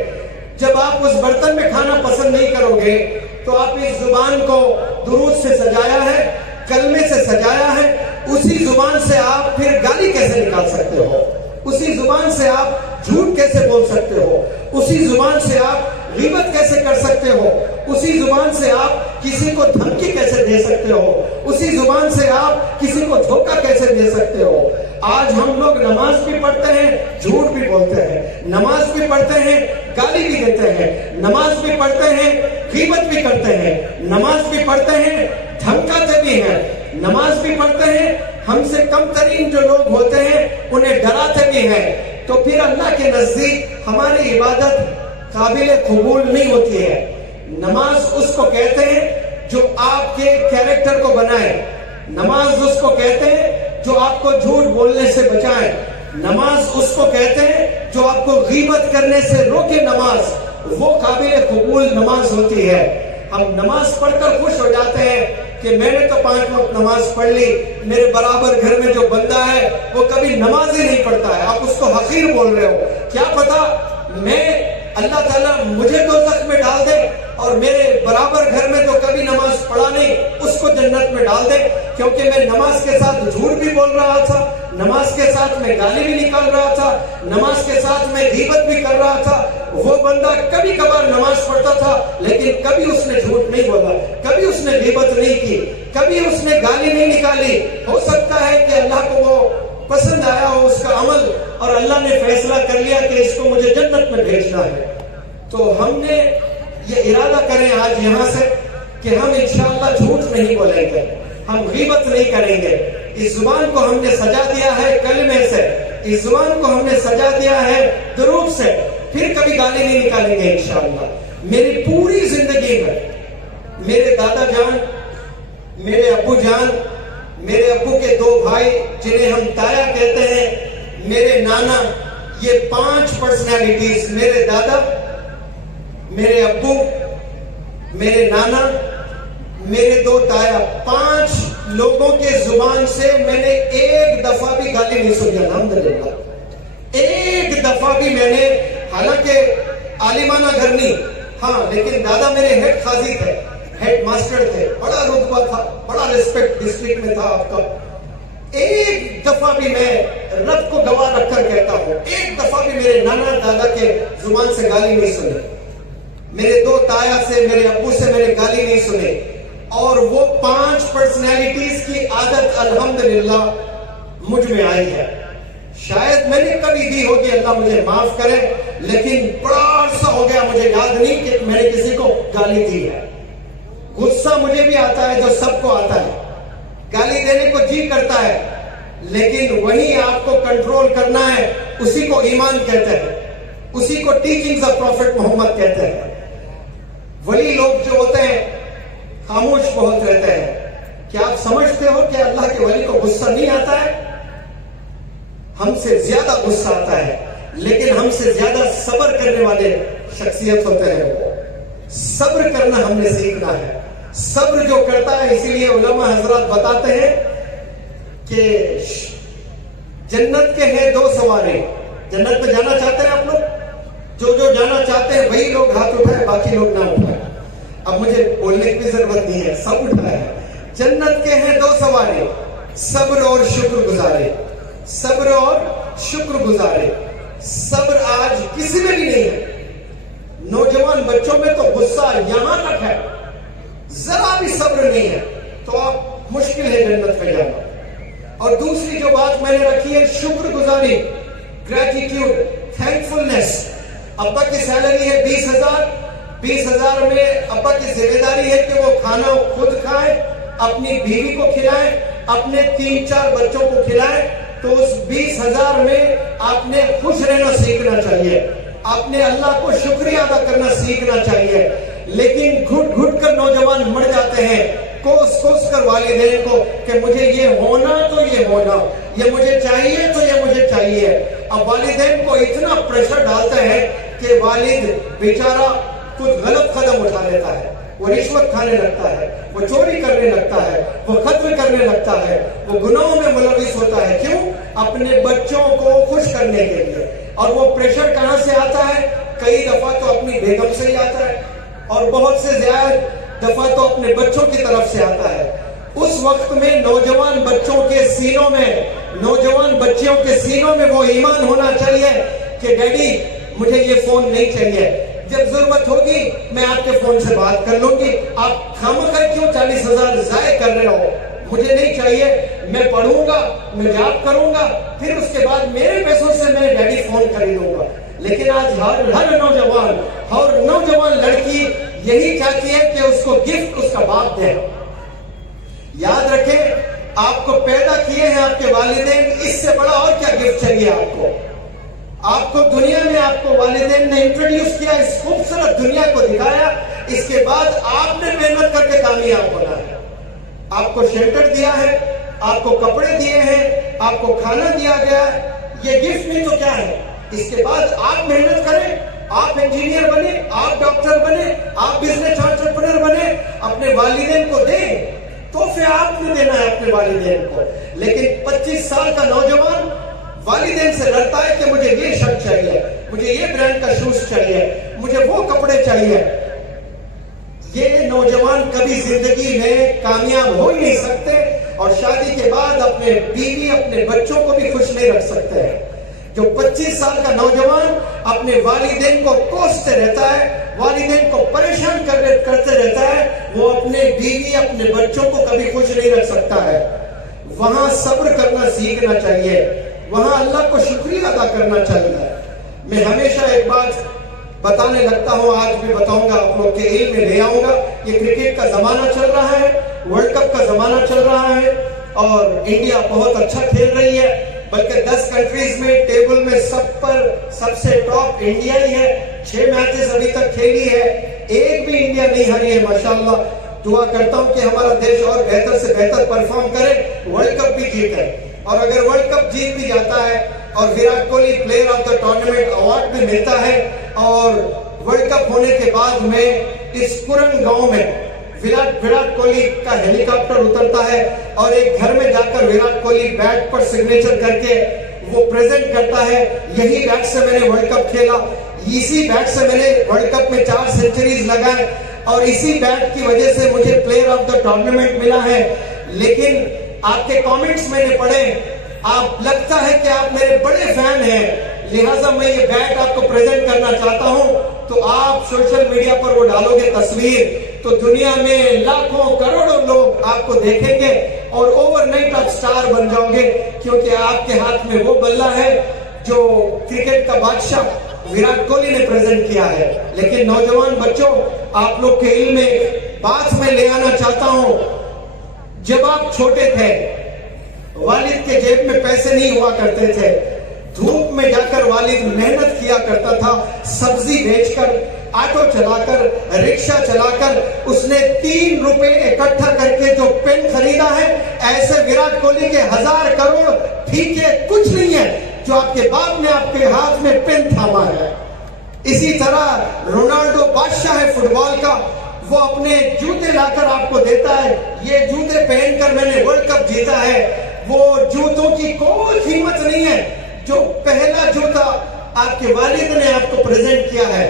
جب آپ اس برتن میں کھانا پسند نہیں کرو گے تو آپ اس زبان کو درود سے سجایا ہے، کلمے سے سجایا ہے، اسی زبان سے آپ پھر گالی کیسے نکال سکتے ہو؟ اسی زبان سے آپ جھوٹ کیسے بول سکتے ہو؟ اسی زبان سے آپ غیبت کیسے کر سکتے ہو؟ اسی زبان سے آپ کسی کو دھمکی کیسے دے سکتے ہو؟ اسی زبان سے آپ کسی کو دھوکہ کیسے دے سکتے ہو؟ آج ہم لوگ نماز بھی پڑھتے ہیں، جھوٹ بھی بولتے ہیں، نماز بھی پڑھتے ہیں، گالی بھی دیتے ہیں، نماز بھی پڑھتے ہیں، غیبت بھی کرتے ہیں، نماز بھی پڑھتے ہیں، دھمکاتے بھی ہیں، نماز بھی پڑھتے ہیں، ہم سے کم ترین جو لوگ ہوتے ہیں انہیں ڈراتے بھی ہیں۔ تو پھر اللہ کے نزدیک ہماری عبادت قابل قبول نہیں ہوتی ہے۔ نماز اس کو کہتے ہیں جو آپ کے کیریکٹر کو بنائے، نماز اس کو کہتے ہیں جو آپ کو جھوٹ بولنے سے بچائے. نماز اس کو کہتے ہیں جو آپ کو غیبت کرنے سے روکے. نماز وہ قابل قبول نماز ہوتی ہے. ہم نماز پڑھ کر خوش ہو جاتے ہیں کہ میں نے تو 5 وقت نماز پڑھ لی. میرے برابر گھر میں جو بندہ ہے وہ کبھی نماز ہی نہیں پڑھتا ہے, آپ اس کو حقیر بول رہے ہو. کیا پتا میں اللہ تعالیٰ مجھے دوزخ میں ڈال دے اور میرے برابر گھر میں جو کبھی نماز پڑھا نہیں اس کو جنت میں ڈال دے, کیونکہ میں نماز کے ساتھ جھوٹ بھی بول رہا تھا, نماز کے ساتھ میں گالی بھی نکال رہا تھا, نماز کے ساتھ میں غیبت بھی کر رہا تھا. وہ بندہ کبھی کبھار نماز پڑھتا تھا لیکن کبھی اس نے جھوٹ نہیں بولا, کبھی اس نے غیبت نہیں کی, کبھی اس نے گالی نہیں نکالی. ہو سکتا ہے کہ اللہ کو وہ پسند آیا ہو اس کا عمل اور اللہ نے فیصلہ کر لیا کہ اس کو مجھے جنت میں بھیجنا ہے. تو ہم نے یہ ارادہ کریں آج یہاں سے کہ ہم انشاءاللہ جھوٹ نہیں بولیں گے, ہم غیبت نہیں کریں گے. اس زبان کو ہم نے سجا دیا ہے کلمے سے, اس زبان کو ہم نے سجا دیا ہے درود سے, پھر کبھی گالی نہیں نکالیں گے انشاءاللہ. میری پوری زندگی میں میرے دادا جان, میرے ابو جان, میرے ابو کے 2 بھائی جنہیں ہم تایا کہتے ہیں, میرے نانا, یہ 5 پرسنالٹیز, میرے دادا, میرے ابو, میرے نانا, میرے 2 تایا, 5 لوگوں کے زبان سے میں نے ایک دفعہ بھی گالی نہیں سنی. الحمدللہ ایک دفعہ بھی میں نے, حالانکہ عالمانہ گھر نہیں, ہاں لیکن دادا میرے ہیڈ قاضی تھے, ہیڈ ماسٹر تھے, بڑا رتبہ تھا, بڑا ریسپیکٹ ڈسٹرکٹ میں تھا آپ کا. ایک دفعہ بھی میں رب کو گواہ رکھ کر کہتا ہوں, ایک دفعہ بھی میرے نانا دادا کے زبان سے گالی نہیں سنی. میرے 2 تایا سے, میرے ابو سے میں نے گالی نہیں سنی. اور وہ 5 پرسنالٹیز کی عادت الحمدللہ مجھ میں آئی ہے. شاید میں نے کبھی دی ہوگی, اللہ مجھے معاف کرے, لیکن بڑا عرصہ ہو گیا مجھے یاد نہیں کہ میں نے کسی کو گالی دی ہے. غصہ مجھے بھی آتا ہے جو سب کو آتا ہے, گالی دینے کو جی کرتا ہے, لیکن وہی آپ کو کنٹرول کرنا ہے, اسی کو ایمان کہتے ہیں, اسی کو ٹیچنگز آف پروفٹ محمد کہتے ہیں. ولی لوگ جو ہوتے ہیں خاموش بہت رہتے ہیں. کیا آپ سمجھتے ہو کہ اللہ کے ولی کو غصہ نہیں آتا ہے؟ ہم سے زیادہ غصہ آتا ہے, لیکن ہم سے زیادہ صبر کرنے والے شخصیت ہوتے ہیں. وہ صبر کرنا ہم نے سیکھنا ہے. صبر جو کرتا ہے, اسی لیے علماء حضرات بتاتے ہیں کہ جنت کے ہیں 2 سوارے. جنت میں جانا چاہتے ہیں آپ لوگ؟ جو جانا چاہتے ہیں وہی لوگ ہاتھ اٹھائے, باقی لوگ نہ اٹھائے. اب مجھے بولنے کی ضرورت نہیں ہے, سب اٹھائے. جنت کے ہیں 2 سوارے, صبر اور شکر گزارے. صبر اور شکر گزارے. صبر آج کسی میں بھی نہیں ہے. نوجوان بچوں میں تو غصہ یہاں تک ہے, ذرا بھی صبر نہیں ہے, تو آپ مشکل ہے جنت میں جانا. اور دوسری جو بات میں نے رکھی ہے شکر گزاری, گریٹیٹیوڈ, تھینکفلنس. ابا کی سیلری ہے 20,000, 20,000 میں ابا کی ذمہ داری ہے کہ وہ کھانا خود کھائیں, اپنی بیوی کو کھلائیں, اپنے 3-4 بچوں کو کھلائیں. تو اس 20,000 میں آپ نے خوش رہنا سیکھنا چاہیے, آپ نے اللہ کو شکریہ ادا کرنا سیکھنا چاہیے. لیکن گھٹ گھٹ کر نوجوان مر جاتے ہیں, کوس کر والدین کو کہ مجھے یہ ہونا تو یہ ہونا, یہ مجھے چاہیے تو یہ مجھے چاہیے. اب والدین کو اتنا پریشر ڈالتے ہیں کہ والد بیچارہ کچھ غلط قدم اٹھا لیتا ہے, وہ رشوت کھانے لگتا ہے, وہ چوری کرنے لگتا ہے, وہ قتل کرنے لگتا ہے, وہ گناہوں میں ملوث ہوتا ہے. کیوں؟ اپنے بچوں کو خوش کرنے کے لیے. اور وہ پریشر کہاں سے آتا ہے؟ کئی دفعہ تو اپنی بیگم سے ہی آتا ہے, اور بہت سے زیادہ دفعہ تو اپنے بچوں کی طرف سے آتا ہے. اس وقت میں نوجوان بچوں کے سینوں میں, نوجوان بچیوں کے سینوں میں وہ ایمان ہونا چاہیے کہ ڈیڈی مجھے یہ فون نہیں چاہیے, جب ضرورت ہوگی میں آپ کے فون سے بات کر لوں گی, آپ خامخواہ کیوں 40,000 ضائع کر رہے ہو, مجھے نہیں چاہیے, میں پڑھوں گا, میں جاب کروں گا, پھر اس کے بعد میرے پیسوں سے میں ڈیڈی فون خریدوں گا. لیکن آج ہر نوجوان اور نوجوان لڑکی یہی چاہتی ہے کہ اس کو گفٹ اس کا باپ دے. یاد رکھیں, آپ کو پیدا کیے ہیں آپ کے والدین, اس سے بڑا اور کیا گفٹ چاہیے آپ کو؟ آپ کو دنیا میں آپ کو والدین نے انٹروڈیوس کیا, اس خوبصورت دنیا کو دکھایا, اس کے بعد آپ نے محنت کر کے کامیاب ہونا ہے. آپ کو شیلٹر دیا ہے، آپ کو کپڑے دیے ہیں، آپ کو کھانا دیا گیا ہے، یہ گفٹ نہیں تو کیا ہے؟ اس کے بعد آپ محنت کریں، آپ انجینئر بنے، آپ ڈاکٹر بنے، آپ بزنس انٹرپرینر بنے، اپنے والدین کو دیں، تحفے آپ نے دینا ہے اپنے والدین کو۔ لیکن 25 سال کا نوجوان والدین سے لڑتا ہے کہ مجھے یہ شرٹ چاہیے، مجھے یہ برانڈ کا شوز چاہیے، مجھے وہ کپڑے چاہیے۔ یہ نوجوان کبھی زندگی میں کامیاب ہو ہی نہیں سکتے، اور شادی کے بعد اپنے بیوی اپنے بچوں کو بھی خوش نہیں رکھ سکتے ہیں۔ جو 25 سال کا نوجوان اپنے والدین کو کوستے رہتا ہے، والدین کو پریشان کرتے رہتا ہے، وہ اپنے بیوی اپنے بچوں کو کبھی خوش نہیں رکھ سکتا ہے۔ وہاں صبر کرنا سیکھنا چاہیے، وہاں اللہ کو شکریہ ادا کرنا چاہیے۔ میں ہمیشہ ایک بات بتانے لگتا ہوں، آج بھی بتاؤں گا، آپ لوگ کے علم میں لے آؤں گا۔ یہ کرکٹ کا زمانہ چل رہا ہے، ورلڈ کپ کا زمانہ چل رہا ہے، اور انڈیا بہت اچھا کھیل رہی ہے، بلکہ 10 کنٹریز میں ٹیبل میں سب سے ٹاپ انڈیا ہی ہے۔ 6 میچز ابھی تک کھیلی ہے، ایک بھی انڈیا نہیں ہاری ہے ماشاءاللہ۔ دعا کرتا ہوں کہ ہمارا دیش اور بہتر سے بہتر پرفارم کرے، ورلڈ کپ بھی جیتے، اور اگر ورلڈ کپ جیت بھی جاتا ہے اور Virat Kohli player of the tournament award بھی ملتا ہے، اور ورلڈ کپ ہونے کے بعد میں اس کرن گاؤں میں وراٹ کوہلی کا ہیلی کاپٹر اترتا ہے، اور ایک گھر میں جا کر وراٹ کوہلی بیٹ پر سگنیچر کر کے وہ پریزنٹ کرتا ہے، یہی بیٹ سے میں نے ورلڈ کپ کھیلا، اسی بیٹ سے میں نے ورلڈ کپ میں 4 سینچریز لگائے، اور اسی بیٹ کی وجہ سے مجھے پلیئر آف دا ٹورنامنٹ ملا ہے۔ لیکن آپ کے کامنٹس میں نے پڑھے، آپ لگتا ہے کہ آپ میرے بڑے فین ہیں، لہٰذا میں یہ بیٹ آپ کو پریزنٹ کرنا چاہتا ہوں، تو آپ سوشل میڈیا پر وہ ڈالو گے تصویر، تو دنیا میں لاکھوں کروڑوں لوگ آپ کو دیکھیں گے، اور اوور نائٹ آپ سٹار بن جاؤ گے، کیونکہ آپ کے ہاتھ میں وہ بلہ ہے جو کرکٹ کا بادشاہ وراٹ کوہلی نے پریزنٹ کیا ہے۔ لیکن نوجوان بچوں، آپ لوگ کے علم میں بات میں لے آنا چاہتا ہوں، جب آپ چھوٹے تھے، والد کے جیب میں پیسے نہیں ہوا کرتے تھے، دھوپ میں جا کر والد محنت کیا کرتا تھا، سبزی بیچ کر، آٹو چلا کر، رکشہ چلا کر، اس نے 3 روپے اکٹھا کر کے جو پین خریدا ہے، ایسے وراٹ کوہلی کے 1000 کروڑ ٹھیک ہے کچھ نہیں ہے جو آپ کے باپ نے آپ کے ہاتھ میں پین تھاما ہے۔ اسی طرح رونالڈو بادشاہ ہے فٹ بال کا، وہ اپنے جوتے لا کر آپ کو دیتا ہے، یہ جوتے پہن کر میں نے ورلڈ کپ جیتا ہے۔ وہ جوتوں کی کوئی قیمت نہیں ہے جو پہلا جوتا آپ کے والد نے آپ کو پریزنٹ کیا ہے۔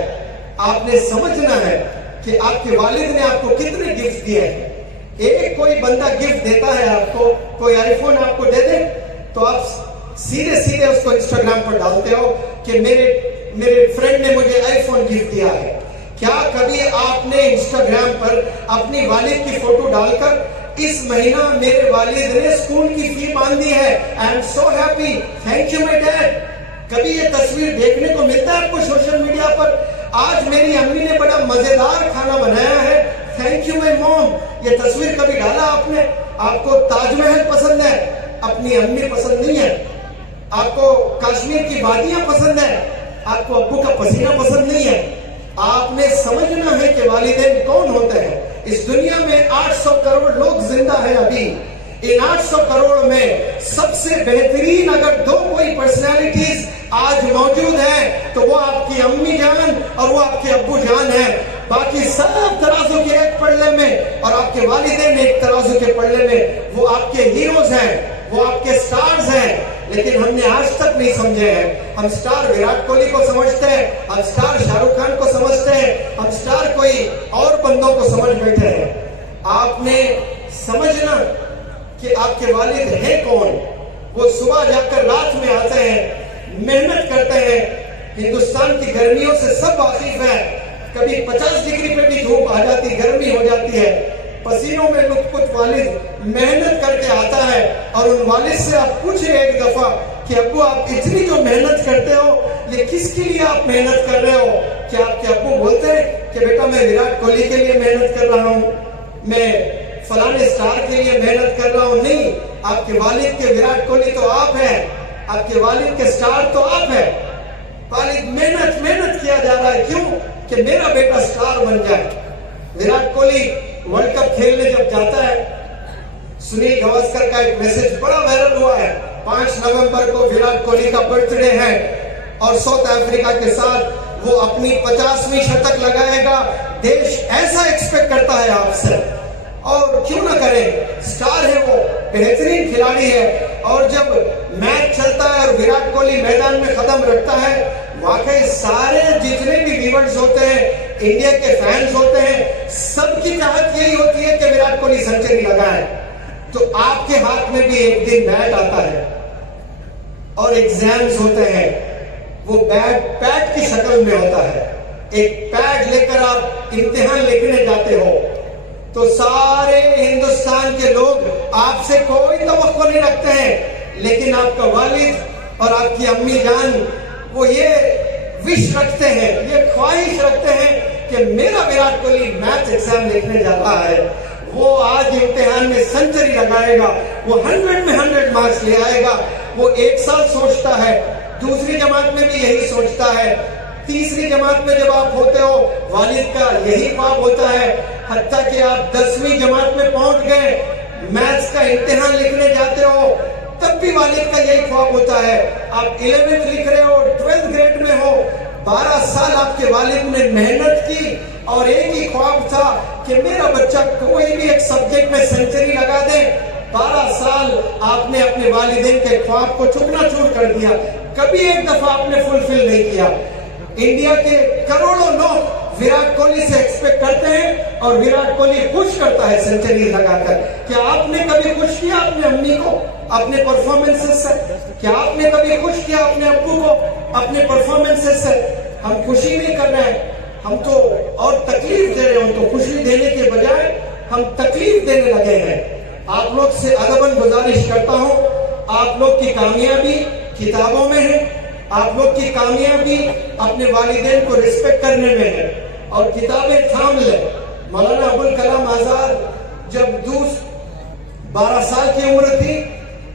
آپ نے سمجھنا ہے کہ آپ کے والد نے آپ کو کتنے گفٹ دیے ہیں۔ ایک کوئی بندہ گفٹ دیتا ہے آپ کو، کوئی آئی فون آپ کو دے دے، تو آپ سیدھے اس کو انسٹاگرام پر ڈالتے ہو کہ میرے فرینڈ نے مجھے آئی فون گفٹ دیا ہے۔ کیا کبھی آپ نے انسٹاگرام پر اپنی والد کی فوٹو ڈال کر، اس مہینہ میرے والد نے اسکول کی فی باندھی ہے، I am so happy, thank you my dad, کبھی یہ تصویر دیکھنے کو ملتا ہے آپ کو سوشل میڈیا پر؟ آج میری امی نے بڑا مزیدار کھانا بنایا ہے، تھینک یو مائی موم، یہ تصویر کبھی ڈالا آپ نے؟ آپ کو تاج محل پسند ہے، اپنی امی پسند نہیں ہے۔ آپ کو کشمیر کی وادیاں پسند ہے، آپ کو ابو کا پسینہ پسند نہیں ہے۔ آپ نے سمجھنا ہے کہ والدین کون ہوتے ہیں۔ اس دنیا میں 800 کروڑ لوگ زندہ ہیں ابھی، ان 800 کروڑ میں سب سے بہترین اگر 2 کوئی پرسنالٹیز آج موجود ہیں تو وہ آپ کی امی جان اور وہ آپ کے ابو جان ہیں۔ باقی سب ترازو کے ایک پلڑے میں، اور آپ کے والدین ایک ترازو کے پلڑے میں، وہ آپ کے ہیروز ہیں، وہ آپ کے سٹارز ہیں۔ لیکن ہم نے آج تک نہیں سمجھے ہیں۔ ہم سٹار وراٹ کوہلی کو سمجھتے ہیں، ہم سٹار شاہ رخ خان کو سمجھتے ہیں، ہم سٹار کوئی اور بندوں کو سمجھ بیٹھے ہیں۔ آپ نے سمجھنا کہ آپ کے والد ہیں کون۔ وہ صبح جا کر رات میں آتے ہیں، محنت کرتے ہیں۔ ہندوستان کی گرمیوں سے سب واقف ہیں، کبھی 50 ڈگری پہ بھی دھوپ آ جاتی، گرمی ہو جاتی ہے، پسینوں میں لطف کچھ والد محنت کر کے آتا ہے، اور ان والد سے آپ پوچھیں ایک دفعہ کہ ابو آپ اتنی جو محنت کرتے ہو یہ کس کے لیے آپ محنت کر رہے ہو؟ کیا آپ کے ابو بولتے ہیں کہ بیٹا میں وراٹ کوہلی کے لیے محنت کر رہا ہوں، میں فلانے اسٹار کے لیے محنت کر رہا ہوں؟ نہیں، آپ کے والد کے وراٹ کوہلی تو آپ ہیں، آپ کے والد کے اسٹار تو آپ ہیں۔ والد محنت کیا جا رہا ہے، کیوں؟ کہ میرا بیٹا اسٹار بن جائے۔ وراٹ کوہلی ورلڈ کپ کھیلنے جب جاتا ہے، سنیل گواسکر کا ایک میسج بڑا وائرل ہوا ہے. 5 نومبر کو وراٹ کوہلی کا برتھ ڈے ہے اور ساؤتھ افریقہ کے ساتھ وہ اپنی 50ویں شتک لگائے گا. دیش ایسا ایکسپیکٹ کرتا ہے آپ سے, اور کیوں نہ کریں, سٹار ہے وہ, بہترین کھلاڑی ہے. اور جب میچ چلتا ہے اور وراٹ کوہلی میدان میں قدم رکھتا ہے, واقعی سارے جتنے بھی ویورز ہوتے ہیں, انڈیا کے فینس ہوتے ہیں, سب کی چاہت یہی ہوتی ہے کہ وراٹ کوہلی سنچری لگائے. تو آپ کے ہاتھ میں بھی ایک دن بیٹ آتا ہے اور ایگزامز ہوتے ہیں, وہ بیٹ پیڈ کی شکل میں ہوتا ہے. ایک پیڈ لے کر آپ امتحان لکھنے جاتے ہو تو سارے ہندوستان کے لوگ آپ سے کوئی توقع نہیں رکھتے ہیں, لیکن آپ کا والد اور آپ کی امی جان وہ یہ وش رکھتے ہیں, یہ خواہش رکھتے ہیں کہ میرا وراٹ کوہلی میتھ ایگزام لکھنے جا رہا ہے, وہ آج امتحان میں سنچری لگائے گا, وہ 100 میں 100 مارکس لے آئے گا. وہ ایک سال سوچتا ہے, دوسری جماعت میں بھی یہی سوچتا ہے, تیسری جماعت میں جب آپ ہوتے ہو والد کا یہی خواب ہوتا ہے, حتیٰ کہ آپ 10ویں جماعت میں پہنچ گئے, میتھس کا امتحان لکھنے جاتے ہو, تب بھی والد کا یہی خواب ہوتا ہے. آپ 11th لکھ رہے ہو, 12th گریڈ میں ہو, 12 سال آپ کے والد نے محنت کی اور ایک ہی خواب تھا کہ میرا بچہ کوئی بھی ایک سبجیکٹ میں سینچری لگا دے. 12 سال آپ نے اپنے والدین کے خواب کو چکنا چور کر دیا, کبھی ایک دفعہ آپ نے فلفل نہیں کیا. انڈیا کے کروڑوں لوگ وراٹ کوہلی سے ایکسپیکٹ کرتے ہیں اور وراٹ کوہلی خوش کرتا ہے سینچری لگا کر. کیا آپ نے کبھی خوش کیا اپنے امی کو اپنے پرفارمنسز سے؟ کیا آپ نے کبھی خوش کیا اپنے ابو کو اپنے پرفارمنسز سے؟ ہم خوشی نہیں کر رہے ہیں, ہم تو اور تکلیف دے رہے ہیں. ہم تو خوشی دینے کے بجائے ہم تکلیف دینے لگے ہیں. آپ لوگ سے ادباً گزارش کرتا ہوں, آپ لوگ کی کامیابی کتابوں میں ہے, آپ لوگ کی کامیابی اپنے والدین کو رسپیکٹ کرنے میں ہے, اور کتابیں تھام لیں. مولانا ابوالکلام آزاد جب 12 سال کی عمر تھی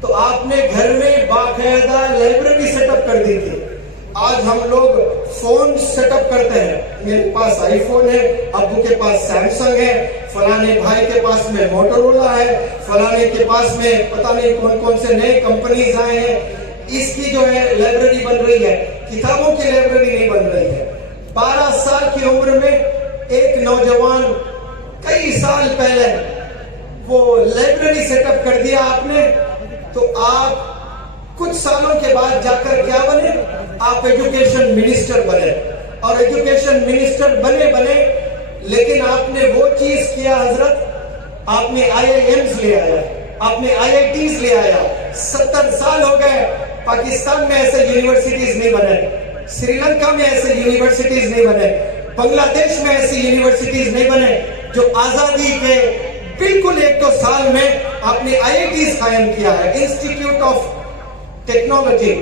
تو آپ نے گھر میں باقاعدہ لائبریری سیٹ اپ کر دی تھی. آج ہم لوگ فون سیٹ اپ کرتے ہیں, میرے پاس آئی فون ہے, ابو کے پاس سیمسنگ ہے, فلانے بھائی کے پاس میں موٹورولا ہے, فلانے کے پاس میں پتہ نہیں کون کون سے نئے کمپنیز آئے ہیں. اس کی جو ہے لائبریری بن رہی ہے, کتابوں کی لائبریری نہیں بن رہی ہے. 12 سال کی عمر میں ایک نوجوان کئی سال پہلے وہ لائبریری سیٹ اپ کر دیا آپ نے, تو آپ کچھ سالوں کے بعد جا کر کیا بنے؟ آپ ایجوکیشن منسٹر بنے, اور ایجوکیشن منسٹر بنے لیکن آپ نے وہ چیز کیا حضرت, آپ نے IIMs لے آیا, آپ نے IITs لے آیا. 70 سال ہو گئے, پاکستان میں ایسے یونیورسٹیز نہیں بنے, سری لنکا میں ایسے یونیورسٹیز نہیں بنے, بنگلہ دیش میں ایسی یونیورسٹیز نہیں بنے جو آزادی کے بالکل 1-2 سال میں آپ نے IITs قائم کیا ہے. Institute of technology,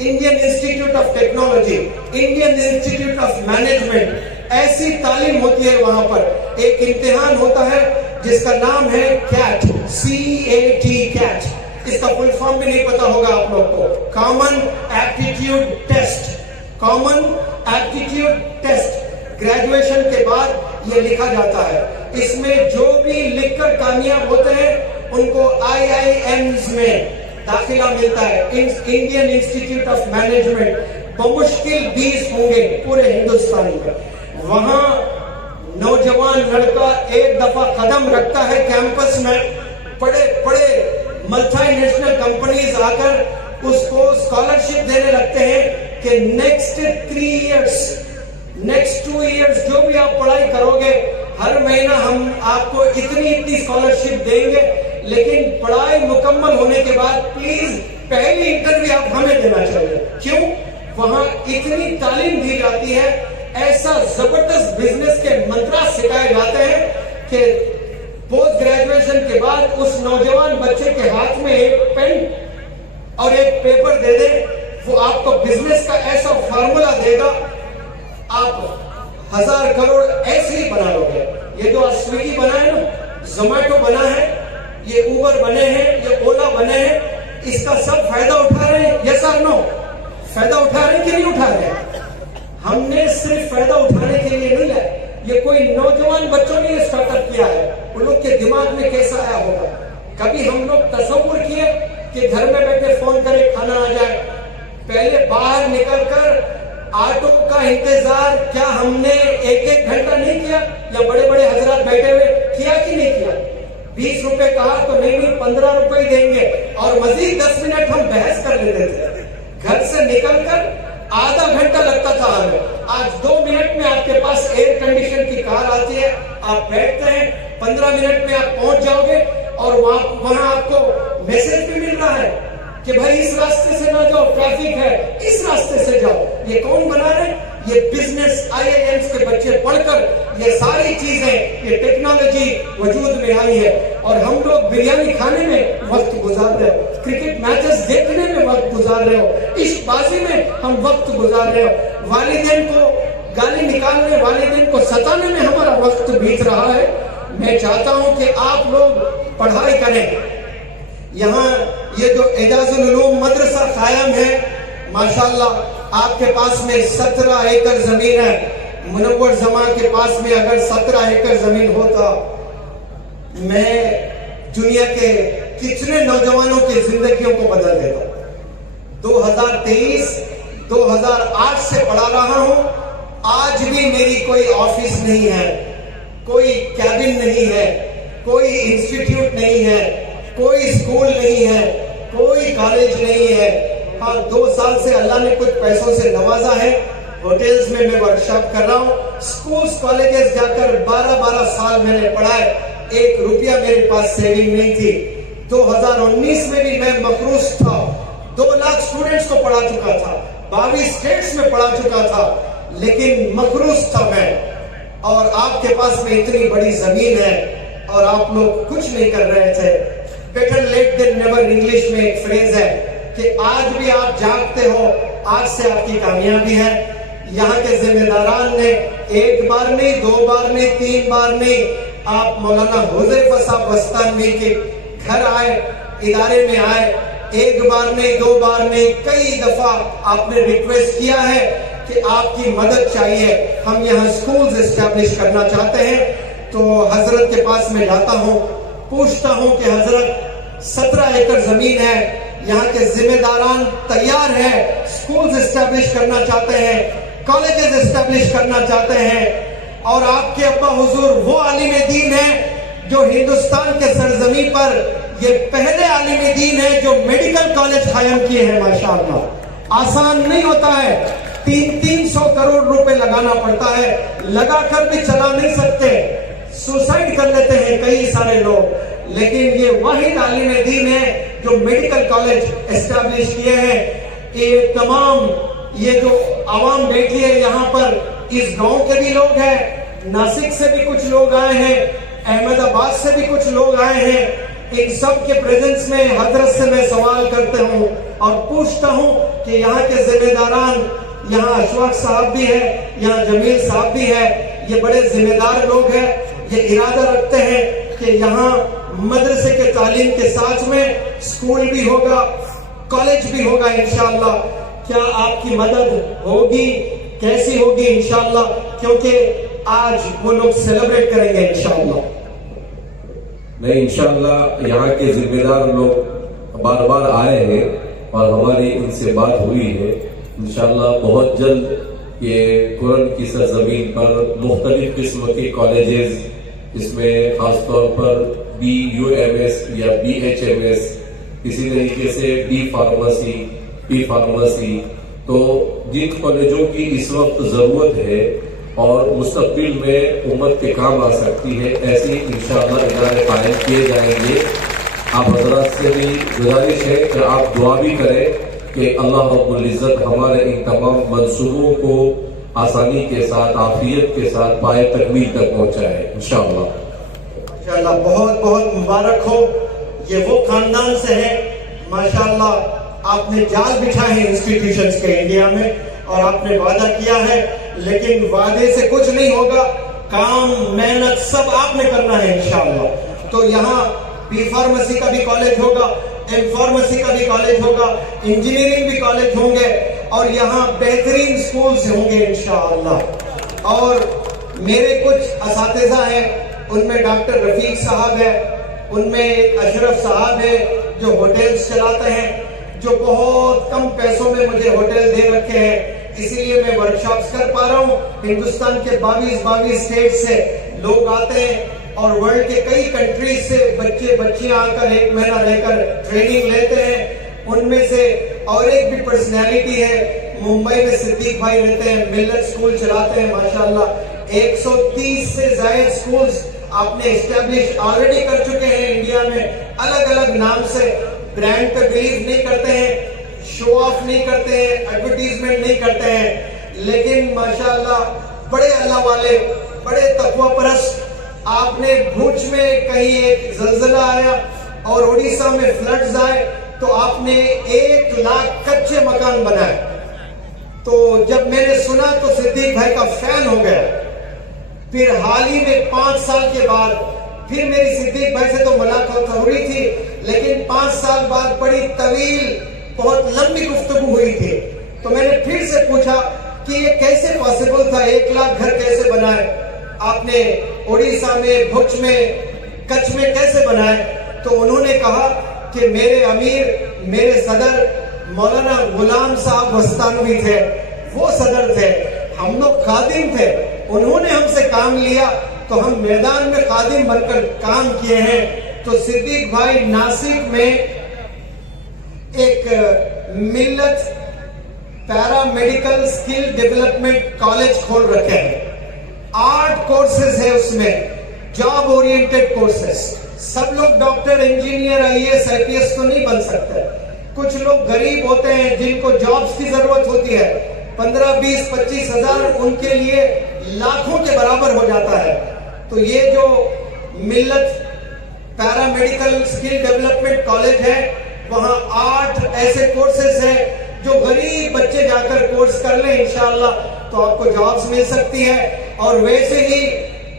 Indian institute of technology, Indian institute of management, ایسی تعلیم ہوتی ہے وہاں پر. ایک امتحان ہوتا ہے جس کا نام ہے CAT, CAT, CAT. اس کا فل فارم بھی نہیں پتا ہوگا آپ لوگ کو, common aptitude test, common aptitude test. Graduation کے بعد یہ لکھا جاتا ہے. اس میں جو بھی لکھ کر کامیاب ہوتے ہیں ان کو IIMs میں داخلہ ملتا ہے, انڈین انسٹیٹیوٹ آف مینجمنٹ. بمشکل 20 ہوں گے پورے ہندوستان میں. وہاں نوجوان لڑکا ایک دفعہ قدم رکھتا ہے کیمپس میں, بڑے ملٹی نیشنل کمپنیز آ کر اس کو اسکالرشپ دینے لگتے ہیں کہ نیکسٹ 3 ایئرس, نیکسٹ 2 ایئرس جو بھی آپ پڑھائی کرو گے, ہر مہینہ ہم آپ کو اتنی اسکالرشپ دیں گے, لیکن پڑھائی مکمل ہونے کے بعد پلیز پہلی انٹرویو آپ ہمیں دینا چاہیے. کیوں؟ وہاں اتنی تعلیم دی جاتی ہے, ایسا زبردست بزنس کے منترا سکھائے جاتے ہیں کہ پوسٹ گریجویشن کے بعد اس نوجوان بچے کے ہاتھ میں ایک پین اور ایک پیپر دے دیں, وہ آپ کو بزنس کا ایسا فارمولا دے گا, آپ 1000 کروڑ ایسے ہی بنا لو گے. یہ جو سویگی بنا ہے نا, زومیٹو بنا ہے, یہ اوبر بنے ہیں, یہ اولا بنے ہیں, اس کا سب فائدہ اٹھا رہے ہیں, یس اور نو؟ فائدہ اٹھا رہے ہیں کہ نہیں اٹھا رہے ہیں؟ ہم نے صرف فائدہ اٹھانے کے لیے نہیں ہے, یہ کوئی نوجوان بچوں نے اسٹارٹ اپ کیا ہے, ان لوگ کے دماغ میں کیسا آیا ہوگا, کبھی ہم لوگ تصور کیے کہ گھر میں بیٹھے فون کرے کھانا آ جائے؟ پہلے باہر نکل کر آٹو کا انتظار کیا ہم نے ایک ایک گھنٹہ نہیں کیا؟ یا بڑے بڑے حضرات بیٹھے ہوئے کیا کہ نہیں کیا؟ 20 روپے کہا تو نہیں 15 روپے دیں گے، اور مزید 10 منٹ ہم بحث کر لیتے تھے۔ گھر سے نکل کر آدھا گھنٹہ لگتا تھا ہمیں، آج 2 منٹ میں آپ کے پاس ایئر کنڈیشن کی کار آتی ہے، آپ بیٹھتے ہیں، 15 منٹ میں آپ پہنچ جاؤ گے، اور وہاں آپ کو میسج بھی مل رہا ہے کہ بھائی اس راستے سے نہ جاؤ، ٹریفک ہے، اس راستے سے جاؤ۔ یہ کون بنا رہے ہیں؟ یہ بزنس IIMs کے بچے پڑھ کر یہ ساری چیزیں، یہ ٹیکنالوجی وجود میں آئی ہے، اور ہم لوگ بریانی کھانے میں وقت گزار رہے ہو، کرکٹ میچز دیکھنے میں وقت گزار رہے ہو، عشق بازی میں ہم وقت گزار رہے ہو، والدین کو گالی نکالنے، والدین کو ستانے میں ہمارا وقت بیت رہا ہے۔ میں چاہتا ہوں کہ آپ لوگ پڑھائی کریں۔ یہاں یہ جو اعجاز العلوم مدرسہ قائم ہے، ماشاءاللہ آپ کے پاس میں 17 ایکڑ زمین ہے۔ منور زمان کے پاس میں اگر 17 ایکڑ زمین ہوتا، میں دنیا کے کتنے نوجوانوں کی زندگیوں کو بدل دیتا۔ 2023 2008 سے پڑھا رہا ہوں، آج بھی میری کوئی آفس نہیں ہے، کوئی کیبن نہیں ہے، کوئی انسٹیٹیوٹ نہیں ہے، کوئی اسکول نہیں ہے، کوئی کالج نہیں ہے۔ ہاں 2 سال سے اللہ نے کچھ پیسوں سے نوازا ہے، ہوٹلز میں ورکشاپ کر رہا ہوں، اسکولز کالجز جا کر 12 سال میں نے پڑھا ہے، 1 روپیہ میرے پاس سیونگ نہیں تھی۔ 2019 میں بھی میں مقروض تھا، 2 لاکھ اسٹوڈنٹس کو پڑھا چکا تھا، 22 اسٹیٹس میں پڑھا چکا تھا، لیکن مقروض تھا میں۔ اور آپ کے پاس میں اتنی بڑی زمین ہے اور آپ لوگ کچھ نہیں کر رہے تھے۔ Better late than never English میں ایک فریز ہے کہ آج بھی آپ جاگتے ہو، آج سے آپ کی کامیابی ہے۔ یہاں کے ذمہ داران نے 1 بار نہیں، 2 بار نہیں، 3 بار نہیں، آپ مولانا حذیفہ صاحب بستانوی کے گھر آئے، ادارے میں آئے، 1 بار نہیں، 2 بار نہیں، کئی دفعہ آپ نے ریکویسٹ کیا ہے کہ آپ کی مدد چاہیے، ہم یہاں سکولز اسٹیبلش کرنا چاہتے ہیں۔ تو حضرت کے پاس میں جاتا ہوں، پوچھتا ہوں کہ حضرت 17 ایکڑ زمین ہے، یہاں کے ذمہ داران تیار ہیں، سکولز اسٹیبلش کرنا چاہتے ہیں، کالجز اسٹیبلش کرنا چاہتے ہیں، اور آپ کے ابا حضور وہ عالم دین ہیں جو ہندوستان کے سرزمین پر یہ پہلے عالم دین ہے جو میڈیکل کالج قائم کیے ہیں۔ ماشاءاللہ آسان نہیں ہوتا ہے، 300 کروڑ روپے لگانا پڑتا ہے، لگا کر بھی چلا نہیں سکتے، سوسائڈ کر لیتے ہیں کئی سارے لوگ، لیکن یہ واحد عالم دین ہے جو میڈیکل کالج اسٹیبلش کیے ہیں۔ یہ تمام یہ جو عوام بیٹھی ہے یہاں پر، اس گاؤں کے بھی لوگ ہیں، ناسک سے بھی کچھ لوگ آئے ہیں، احمد آباد سے بھی کچھ لوگ آئے ہیں، ان سب کے پریزنس میں حضرت سے میں سوال کرتے ہوں اور پوچھتا ہوں کہ یہاں کے ذمہ داران، یہاں اشواق صاحب بھی ہے، یہاں جمیل صاحب بھی ہے، یہ بڑے ذمہ دار لوگ ہیں، یہ ارادہ رکھتے ہیں کہ یہاں مدرسے کے تعلیم کے ساتھ میں اسکول بھی ہوگا، کالج بھی ہوگا انشاءاللہ۔ کیا آپ کی مدد ہوگی؟ کیسی ہوگی انشاءاللہ؟ کیونکہ آج وہ لوگ سیلیبریٹ کریں گے انشاءاللہ۔ نہیں، انشاءاللہ یہاں کے ذمہ دار لوگ بار بار آئے ہیں اور ہماری ان سے بات ہوئی ہے، انشاءاللہ بہت جلد یہ قرآن کی سرزمین پر مختلف قسم کے کالجز، اس میں خاص طور پر BUMS یا BHMS، اسی طریقے سے D فارمیسی، P فارمیسی، تو جن کالجوں کی اس وقت ضرورت ہے اور مستقبل میں امت کے کام آ سکتی ہے، ایسے انشاءاللہ ادارے قائم کیے جائیں گے۔ آپ حضرات سے بھی گزارش ہے کہ آپ دعا بھی کریں کہ اللہ رب العزت ہمارے ان تمام منصوبوں کو آسانی کے ساتھ، عافیت کے ساتھ پائے تکمیل تک پہنچائے انشاءاللہ۔ ماشاءاللہ بہت بہت مبارک ہو، یہ وہ خاندان سے ہے ماشاءاللہ۔ آپ نے جال بچھائے ہیں انسٹیٹیوشنز کے انڈیا میں، اور آپ نے وعدہ کیا ہے، لیکن وعدے سے کچھ نہیں ہوگا، کام محنت سب آپ نے کرنا ہے انشاءاللہ۔ تو یہاں B فارمیسی کا بھی کالج ہوگا، M فارمیسی کا بھی کالج ہوگا، انجینئرنگ بھی کالج ہوں گے، اور یہاں بہترین سکولز ہوں گے انشاءاللہ۔ اور میرے کچھ اساتذہ ہیں، ان میں ڈاکٹر رفیق صاحب ہے، ان میں ایک اشرف صاحب ہے جو ہوٹلز چلاتے ہیں، جو بہت کم پیسوں میں مجھے ہوٹل دے رکھے ہیں، اسی لیے میں ورکشاپس کر پا رہا ہوں۔ ہندوستان کے 22 اسٹیٹ سے لوگ آتے ہیں اور ورلڈ کے کئی کنٹریز سے بچے بچیاں آ کر 1 مہینہ رہ کر ٹریننگ لیتے ہیں۔ ان میں سے اور ایک بھی پرسنالٹی ہے، ممبئی میں صدیق بھائی رہتے ہیں، ملت سکول چلاتے ہیں ماشاءاللہ۔ 130 سے زائد سکولز آپ نے اسٹیبلش آلریڈی کر چکے ہیں انڈیا میں، الگ الگ نام سے۔ برانڈ پہ بلیو نہیں کرتے ہیں، شو آف نہیں کرتے ہیں، ایڈورٹیزمنٹ نہیں کرتے ہیں، لیکن ماشاءاللہ بڑے اللہ والے، بڑے تقوی پرست۔ آپ نے بھوج میں کہیں ایک زلزلہ آیا اور اڑیسہ میں فلڈز آئے تو آپ نے 1 لاکھ کچے مکان بنائے۔ تو جب میں نے سنا تو صدیق بھائی کا فین ہو گیا۔ پھر حال ہی میں 5 سال کے بعد پھر میری صدیق بھائی سے تو ملاقات ہو رہی تھی، لیکن 5 سال بعد بڑی طویل بہت لمبی گفتگو ہوئی تھی۔ تو میں نے پھر سے پوچھا کہ یہ کیسے پاسبل تھا، 1 لاکھ گھر کیسے بنائے آپ نے اڑیسہ میں، بھوج میں، کچھ میں کیسے بنائے؟ تو انہوں نے کہا کہ میرے امیر، میرے صدر مولانا غلام صاحب وستانوی تھے، وہ صدر تھے، ہم لوگ خادم تھے، انہوں نے ہم سے کام لیا تو ہم میدان میں خادم بن کر کام کیے ہیں۔ تو صدیق بھائی ناسک میں ایک ملت پیرا میڈیکل سکل ڈیولپمنٹ کالج کھول رکھے ہیں۔ 8 کورسز ہے اس میں، جاب اورینٹڈ کورسز۔ سب لوگ ڈاکٹر، انجینئر، IAS IPS تو نہیں بن سکتے۔ کچھ لوگ غریب ہوتے ہیں جن کو جابز کی ضرورت ہوتی ہے، 15 20 25 ہزار ان کے لیے لاکھوں کے برابر ہو جاتا ہے۔ تو یہ جو ملت پیرا میڈیکل سکل ڈیولپمنٹ کالج ہے، وہاں 8 ایسے کورسز ہیں جو غریب بچے جا کر کورس کر لیں انشاءاللہ تو آپ کو جابز مل سکتی ہے۔ اور ویسے ہی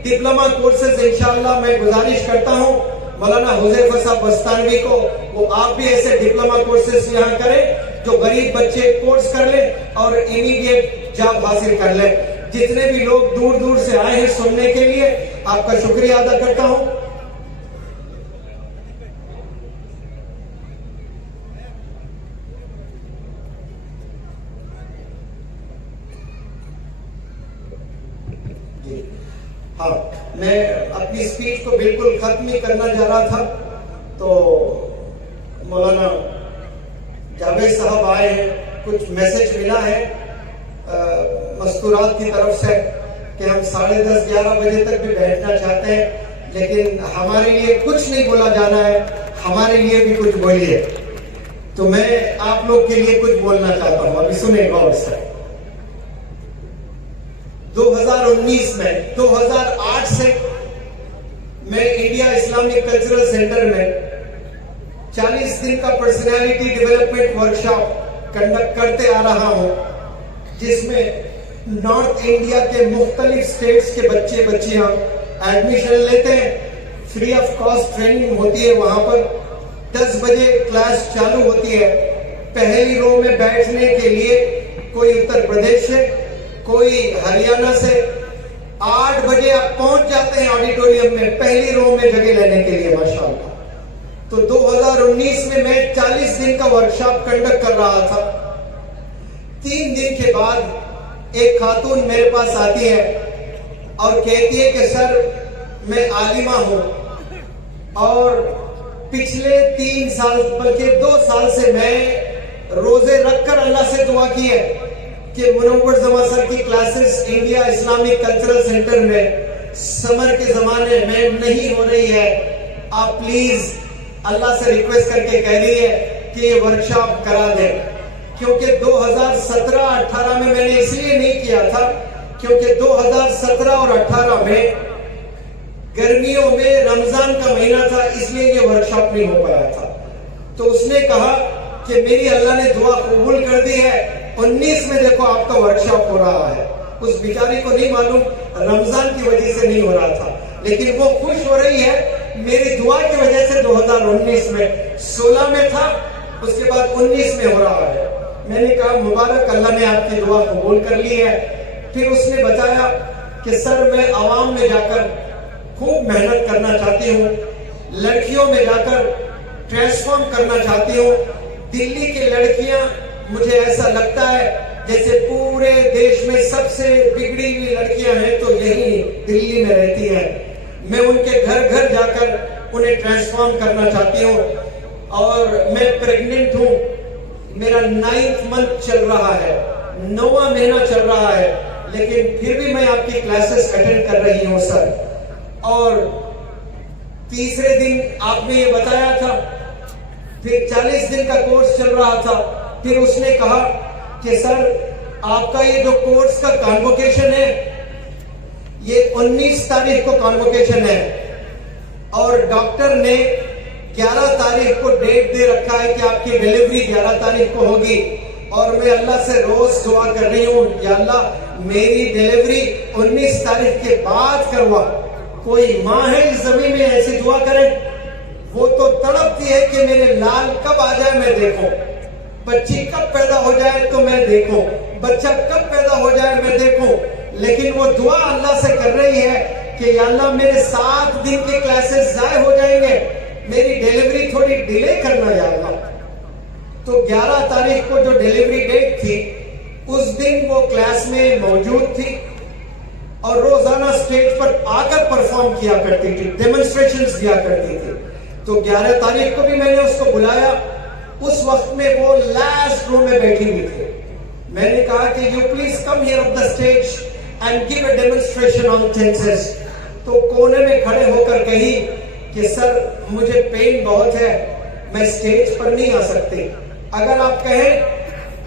ڈپلومہ کورسز انشاءاللہ میں گزارش کرتا ہوں مولانا حذیفہ صاحب بستانوی کو، وہ آپ بھی ایسے ڈپلومہ کورسز یہاں کریں جو غریب بچے کورس کر لیں اور امیڈیٹ جاب حاصل کر لیں۔ جتنے بھی لوگ دور دور سے آئے ہیں سننے کے لیے، آپ کا شکریہ ادا کرتا ہوں۔ ہاں، میں اپنی اسپیچ کو بالکل ختم ہی کرنا جا رہا تھا تو مولانا جاوید صاحب آئے ہیں، کچھ میسج ملا ہے مستورات کی طرف سے کہ ہم 10:30 11 بجے تک بھی بیٹھنا چاہتے ہیں، لیکن ہمارے لیے کچھ نہیں بولا جانا ہے، ہمارے لیے بھی کچھ بولیے۔ تو میں آپ لوگ کے لیے کچھ بولنا چاہتا ہوں، ابھی سنیں غور سے۔ 2019 میں 2008 سے میں انڈیا اسلامک کلچرل سینٹر میں 40 دن کا پرسنالٹی ڈیولپمنٹ ورکشاپ کنڈکٹ کرتے آ رہا ہوں، جس میں نارتھ انڈیا کے مختلف سٹیٹس کے بچے بچیاں ایڈمیشن لیتے ہیں، فری آف کاسٹ ٹریننگ ہوتی ہے وہاں پر۔ 10 بجے کلاس چالو ہوتی ہے۔ پہلی رو میں بیٹھنے کے لیے کوئی اتر پردیش سے، کوئی ہریانہ سے۔ 8 بجے آپ پہنچ جاتے ہیں آڈیٹوریم میں پہلی رو میں جگہ لینے کے لیے ماشاءاللہ۔ تو 2019 میں 40 دن کا ورکشاپ کنڈکٹ کر رہا تھا۔ 3 دن کے بعد ایک خاتون میرے پاس آتی ہے اور کہتی ہے کہ سر میں عالمہ ہوں اور پچھلے 3 سال بلکہ 2 سال سے میں روزے رکھ کر اللہ سے دعا کی ہے کہ منور زمان سر کی classes India Islamic cultural centre میں سمر کے زمانے میں نہیں ہو رہی ہے، آپ پلیز اللہ سے ریکویسٹ کر کے کہہ رہی ہے کہ یہ ورکشاپ کرا دیں۔ کیونکہ 2017-18 میں نے اس لیے نہیں کیا تھا کیونکہ 2017 اور 18 میں گرمیوں میں رمضان کا مہینہ تھا، اس لیے یہ ورکشاپ نہیں ہو پایا تھا۔ تو اس نے کہا کہ میری اللہ نے دعا قبول کر دی ہے، 19 میں دیکھو آپ کا ورکشاپ ہو رہا ہے۔ اس بیچاری کو نہیں معلوم رمضان کی وجہ سے نہیں ہو رہا تھا، لیکن وہ خوش ہو رہی ہے میری دعا کی وجہ سے 2019 میں 16 میں تھا، اس کے بعد 19 میں ہو رہا ہے۔ میں نے کہا مبارک، اللہ نے آپ کی دعا قبول کر لی ہے۔ پھر اس نے بتایا کہ سر میں عوام میں جا کر خوب محنت کرنا چاہتی ہوں، لڑکیوں میں جا کر ٹرانسفارم کرنا چاہتی ہوں. دلی کی لڑکیاں مجھے ایسا لگتا ہے جیسے پورے دیش میں سب سے بگڑی ہوئی لڑکیاں ہیں تو یہی دلی میں رہتی ہیں. میں ان کے گھر گھر جا کر انہیں ٹرانسفارم کرنا چاہتی ہوں. اور میں پریگننٹ ہوں, میرا 9th منتھ چل رہا ہے, 9واں مہینہ چل رہا ہے, لیکن پھر بھی میں آپ کی کلاسز اٹینڈ کر رہی ہوں سر. اور تیسرے دن آپ نے یہ بتایا تھا, پھر 40 دن کا کورس چل رہا تھا, پھر اس نے کہا کہ سر آپ کا یہ جو کورس کا کانووکیشن ہے یہ 19 تاریخ کو کانووکیشن ہے, اور ڈاکٹر نے 11 تاریخ کو ڈیٹ دے رکھا ہے کہ آپ کی ڈیلیوری 11 تاریخ کو ہوگی. اور میں اللہ سے روز دعا کر رہی ہوں, یا اللہ میری ڈیلیوری 19 تاریخ کے بعد کروا. کوئی ماں ہے اس زمین میں ایسی دعا کرے؟ وہ تو تڑپتی ہے کہ میرے لال کب آ جائے میں دیکھوں, بچی کب پیدا ہو جائے تو میں دیکھوں, بچہ کب پیدا ہو جائے میں دیکھوں. لیکن وہ دعا اللہ سے کر رہی ہے کہ یا اللہ میرے 7 دن کے کلاسز ضائع ہو جائیں گے, میری ڈیلیوری تھوڑی ڈیلے کرنا جائے گا. تو 11 تاریخ کو جو ڈیلیوری ڈیٹ تھی اس دن وہ کلاس میں موجود تھی اور روزانہ سٹیج پر آ کر پرفارم کیا کرتی تھی, ڈیمونسٹریشنز دیا کرتی تھی. تو 11 تاریخ کو بھی میں نے اس کو بلایا, اس وقت میں وہ لاسٹ رو میں بیٹھی ہوئی تھی. میں نے کہا کہ you please come here of the stage and give a demonstration on tenses. تو کونے میں کھڑے ہو کر کہی کہ سر مجھے پین بہت ہے, میں اسٹیج پر نہیں آ سکتی, اگر آپ کہیں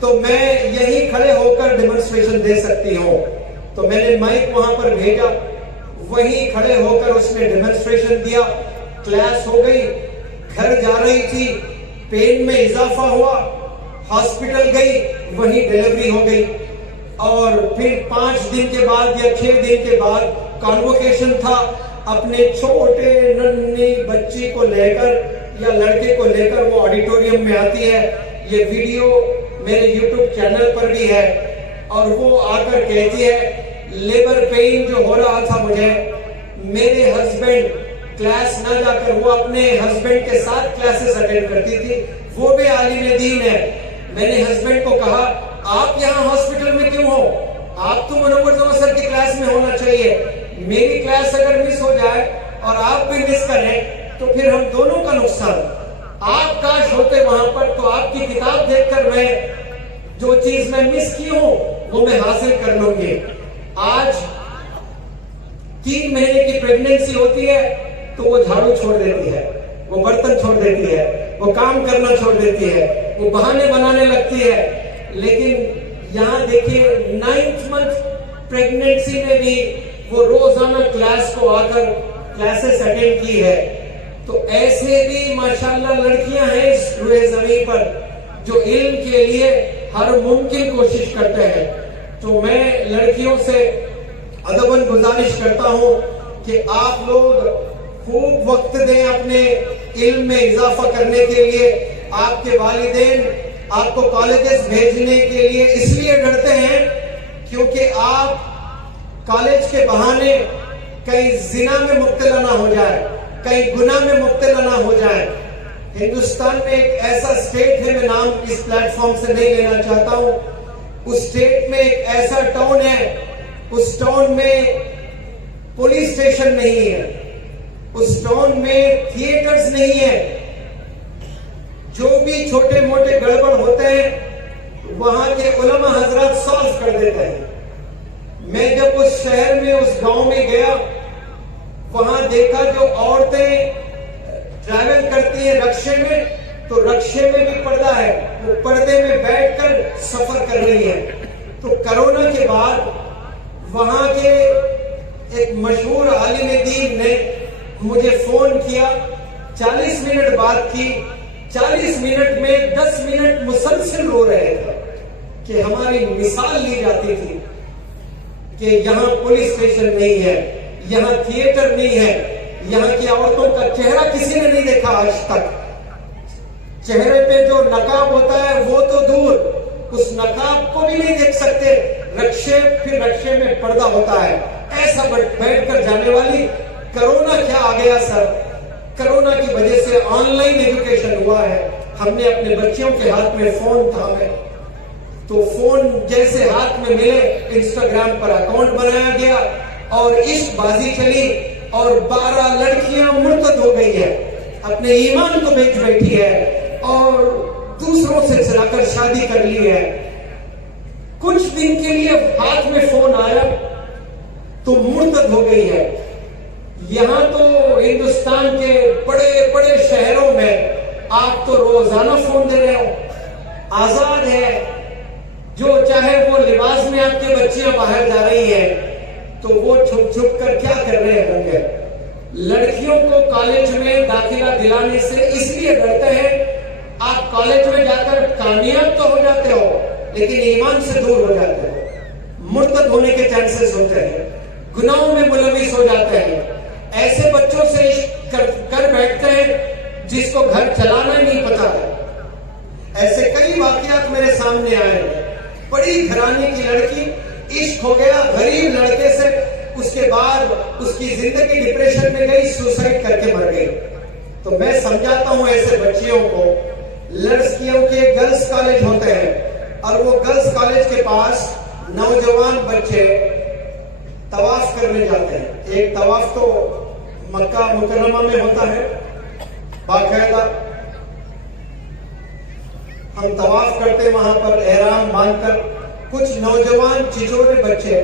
تو میں یہیں کھڑے ہو کر ڈیمونسٹریشن دے سکتی ہوں. تو میں نے مائک وہاں پر بھیجا, وہیں کھڑے ہو کر اس نے ڈیمونسٹریشن دیا. کلاس ہو گئی, گھر جا رہی تھی, پین میں اضافہ ہوا, ہاسپٹل گئی, وہیں ڈیلیوری ہو گئی. اور پھر 5 دن کے بعد یا 6 دن کے بعد کانووکیشن تھا. اپنے چھوٹے ننھی بچی کو لے کر یا لڑکے کو لے کر وہ آڈیٹوریم میں آتی ہے. یہ ویڈیو میرے یوٹیوب چینل پر بھی ہے. اور وہ آ کر کہتی ہے لیبر پین جو ہو رہا تھا مجھے, میرے ہسبینڈ کلاس نہ جا کر وہ اپنے ہسبینڈ کے ساتھ کلاسز اٹینڈ کرتی تھی, وہ بھی عالم دین ہے. میں نے ہسبینڈ کو کہا آپ یہاں ہاسپٹل میں کیوں ہو, آپ تو منور زمان سر کی کلاس میں ہونا چاہیے. میری کلاس اگر مس ہو جائے اور آپ بھی مس کریں تو پھر ہم دونوں کا نقصان. آپ کاش ہوتے وہاں پر تو آپ کی کتاب دیکھ کر میں جو چیز میں مس کی ہوں وہ میں حاصل کر لوں گی. آج 3 مہینے کی پریگننسی ہوتی ہے تو وہ جھاڑو چھوڑ دیتی ہے, وہ برتن چھوڑ دیتی ہے, وہ کام کرنا چھوڑ دیتی ہے, وہ بہانے بنانے لگتی ہے. لیکن یہاں دیکھیے 9th منتھ پریگننسی میں بھی وہ روزانہ کلاس کو آ کر کلاسز اٹینڈ کی ہے. تو ایسے بھی ماشاءاللہ لڑکیاں ہیں اس روئے زمین پر جو علم کے لیے ہر ممکن کوشش کرتے ہیں. تو میں لڑکیوں سے ادباً گزارش کرتا ہوں کہ آپ لوگ خوب وقت دیں اپنے علم میں اضافہ کرنے کے لیے. آپ کے والدین آپ کو کالجز بھیجنے کے لیے اس لیے ڈرتے ہیں کیونکہ آپ کالج کے بہانے کہیں زنا میں مبتلا نہ ہو جائے, کہیں گناہ میں مبتلا نہ ہو جائے. ہندوستان میں ایک ایسا اسٹیٹ ہے, میں نام اس پلیٹ فارم سے نہیں لینا چاہتا ہوں, اس اسٹیٹ میں ایک ایسا ٹاؤن ہے, اس ٹاؤن میں پولیس اسٹیشن نہیں ہے, اس ٹاؤن میں تھیٹرز نہیں ہے. جو بھی چھوٹے موٹے گڑبڑ ہوتے ہیں وہاں کے علماء حضرات سالو کر دیتے ہیں. میں جب اس شہر میں اس گاؤں میں گیا وہاں دیکھا جو عورتیں ٹریول کرتی ہیں رکشے میں, تو رکشے میں بھی پردہ ہے, وہ پردے میں بیٹھ کر سفر کر رہی ہیں. تو کرونا کے بعد وہاں کے ایک مشہور عالم دین نے مجھے فون کیا, 40 منٹ بات کی, 40 منٹ میں 10 منٹ مسلسل رو رہے تھے کہ ہماری مثال لی جاتی تھی کہ یہاں پولیس اسٹیشن نہیں ہے, یہاں تھیٹر نہیں ہے, یہاں کی عورتوں کا چہرہ کسی نے نہیں دیکھا آج تک. چہرے پہ جو نقاب ہوتا ہے وہ تو دور, اس نقاب کو بھی نہیں دیکھ سکتے. رکشے پھر رکشے میں پردہ ہوتا ہے. ایسا بیٹھ کر جانے والی. کرونا کیا آ گیا سر, کرونا کی سے آن لائن ایجوکیشن ہوا ہے، ہم نے اپنے بچوں کے ہاتھ میں فون تھامے، تو فون جیسے ہاتھ میں ملے انسٹاگرام پر اکاؤنٹ بنایا گیا اور عشق بازی چلی اور 12 لڑکیاں مرتد ہو گئی ہیں، اپنے ایمان کو بیچ بیٹھی ہے اور دوسروں سے چلا کر شادی کر لی ہے۔ کچھ دن کے لیے ہاتھ میں فون آیا تو مرتد ہو گئی ہے۔ یہاں تو ہندوستان کے بڑے بڑے شہروں میں آپ تو روزانہ فون دے رہے ہو، آزاد ہے، جو چاہے وہ لباس میں آپ کی بچیاں باہر جا رہی ہیں تو وہ چھپ چھپ کر کیا کر رہے ہوں گے۔ لڑکیوں کو کالج میں داخلہ دلانے سے اس لیے ڈرتے ہیں، آپ کالج میں جا کر کامیاب تو ہو جاتے ہو لیکن ایمان سے دور ہو جاتے ہو، مرتد ہونے کے چانسز ہوتے ہیں، گناہوں میں ملوث ہو جاتے ہیں، ایسے بچوں سے عشق کر بیٹھتے ہیں جس کو گھر چلانا ہی نہیں پتا ہے۔ ایسے کئی واقعات میرے سامنے آئے، بڑی گھرانے کی لڑکی، عشق ہو گیا غریب لڑکے سے، اس کے بعد اس کی زندگی ڈپریشن میں گئی، سوسائڈ کر کے مر گئی۔ تو میں سمجھاتا ہوں ایسے بچیوں کو، لڑکیوں کے گرلز کالج ہوتے ہیں اور وہ گرلز کالج کے پاس نوجوان بچے طواف کرنے جاتے ہیں۔ ایک طواف تو مکہ مکرمہ میں ہوتا ہے باقاعدہ، ہم طواف کرتے وہاں پر احرام باندھ کر، کچھ نوجوان چچورے بچے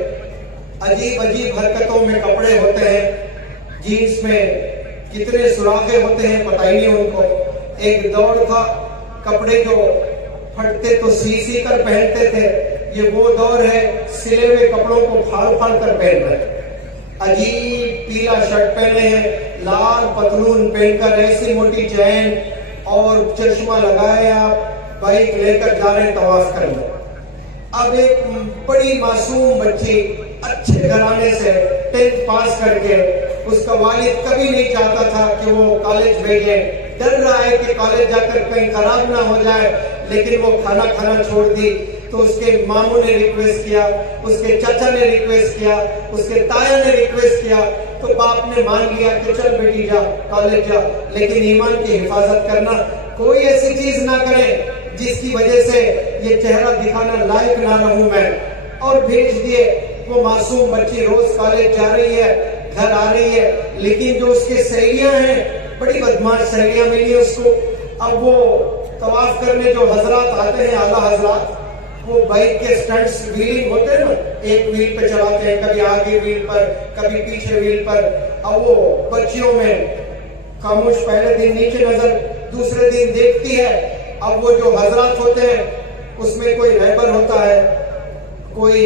عجیب عجیب حرکتوں میں کپڑے ہوتے ہیں، جینس میں کتنے سوراخیں ہوتے ہیں پتہ ہی نہیں ان کو۔ ایک دور تھا کپڑے جو پھٹتے تو سی کر پہنتے تھے، یہ وہ دور ہے سلے ہوئے کپڑوں کو پھاڑ کر پہن رہے، عجیب پیلا شرٹ پہنے ہیں، لال پتلون پہن کر، ایسی موٹی چین اور چشمہ لگائے، آپ بائک لے کر جا رہے ہیں طواف کرنے۔ اب ایک بڑی معصوم بچی اچھے گھرانے سے 10th پاس کر کے، اس کا والد کبھی نہیں چاہتا تھا کہ وہ کالج بھیجے، ڈر رہا ہے کہ کالج جا کر کہیں خراب نہ ہو جائے، لیکن وہ کھانا چھوڑ دی۔ تو اس کے ماموں نے ریکویسٹ کیا، اس کے چاچا نے ریکویسٹ کیا، اس کے تایا نے ریکویسٹ کیا، تو باپ نے مان لیا کہ چل بیٹی جا کالج جا، لیکن ایمان کی حفاظت کرنا، کوئی ایسی چیز نہ کرے جس کی وجہ سے یہ چہرہ دکھانا لائق نہ رہوں میں، اور بھیج دیے۔ وہ معصوم بچی روز کالج جا رہی ہے، گھر آ رہی ہے، لیکن جو اس کے سہیلیاں ہیں، بڑی بدماش سہیلیاں ملی اس کو۔ اب وہ طواف کرنے جو حضرات آتے ہیں، اعلیٰ حضرات، وہ بائک کے سٹنٹس ویلنگ ہوتے ہیں نا، ایک ویل پہ چلاتے ہیں، کبھی آگے ویل پر کبھی پیچھے ویل پر۔ اب وہ بچیوں میں خاموش، پہلے دن نیچے نظر، دوسرے دن دیکھتی ہے۔ اب وہ جو حضرات ہوتے ہیں اس میں کوئی ریبر ہوتا ہے، کوئی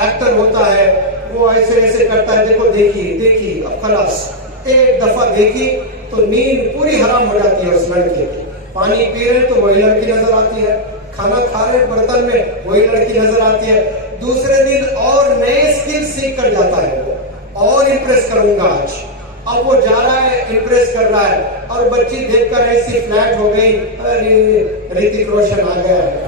ایکٹر ہوتا ہے، وہ ایسے ایسے کرتا ہے، دیکھو دیکھی، اب خلاص ایک دفعہ دیکھی تو نیند پوری حرام ہو جاتی ہے اس لڑکی کی۔ پانی پی رہے تو وہی لڑکی نظر آتی ہے، کھانا کھا رہے برتن میں وہی لڑکی نظر آتی ہے۔ دوسرے دن اور نئے اسکل سیکھ کر جاتا ہے، اور امپریس کروں گا آج۔ اب وہ جا رہا ہے، امپریس کر رہا ہے، اور بچی دیکھ کر ایسی فلیٹ ہو گئی، ارے رتک روشن آ گیا ہے،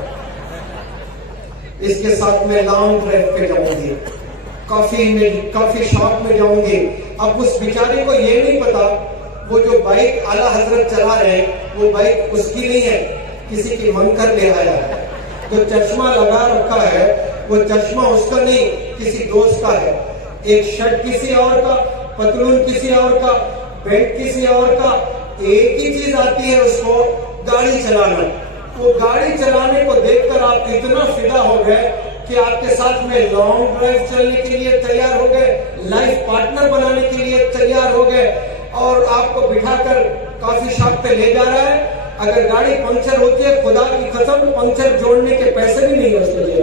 اس کے ساتھ میں لانگ ڈرائیو پہ جاؤں گی، کافی شاپ میں جاؤں گی۔ اب اس بیچارے کو یہ نہیں پتا وہ جو بائک اعلیٰ حضرت چلا رہے ہیں وہ بائک اس کی نہیں ہے، کسی کی منگ کر لے آیا ہے۔ جو چشمہ لگا رکھا ہے وہ چشمہ اس کا نہیں، کسی دوست کا ہے۔ ایک شرٹ کسی اور کا، پتلون کسی اور کا، بیلٹ کسی اور کا، ایک ہی چیز آتی ہے اس کو، گاڑی چلانا۔ وہ گاڑی چلانے کو دیکھ کر آپ اتنا فدا ہو گئے کہ آپ کے ساتھ میں لانگ ڈرائیو چلنے کے لیے تیار ہو گئے، لائف پارٹنر بنانے کے لیے تیار ہو گئے، اور آپ کو بٹھا کر کافی شاپ پہ لے جا رہا ہے۔ اگر گاڑی پنکچر ہوتی ہے، خدا کی قسم پنکچر جوڑنے کے پیسے بھی نہیں ہے اس کے لیے۔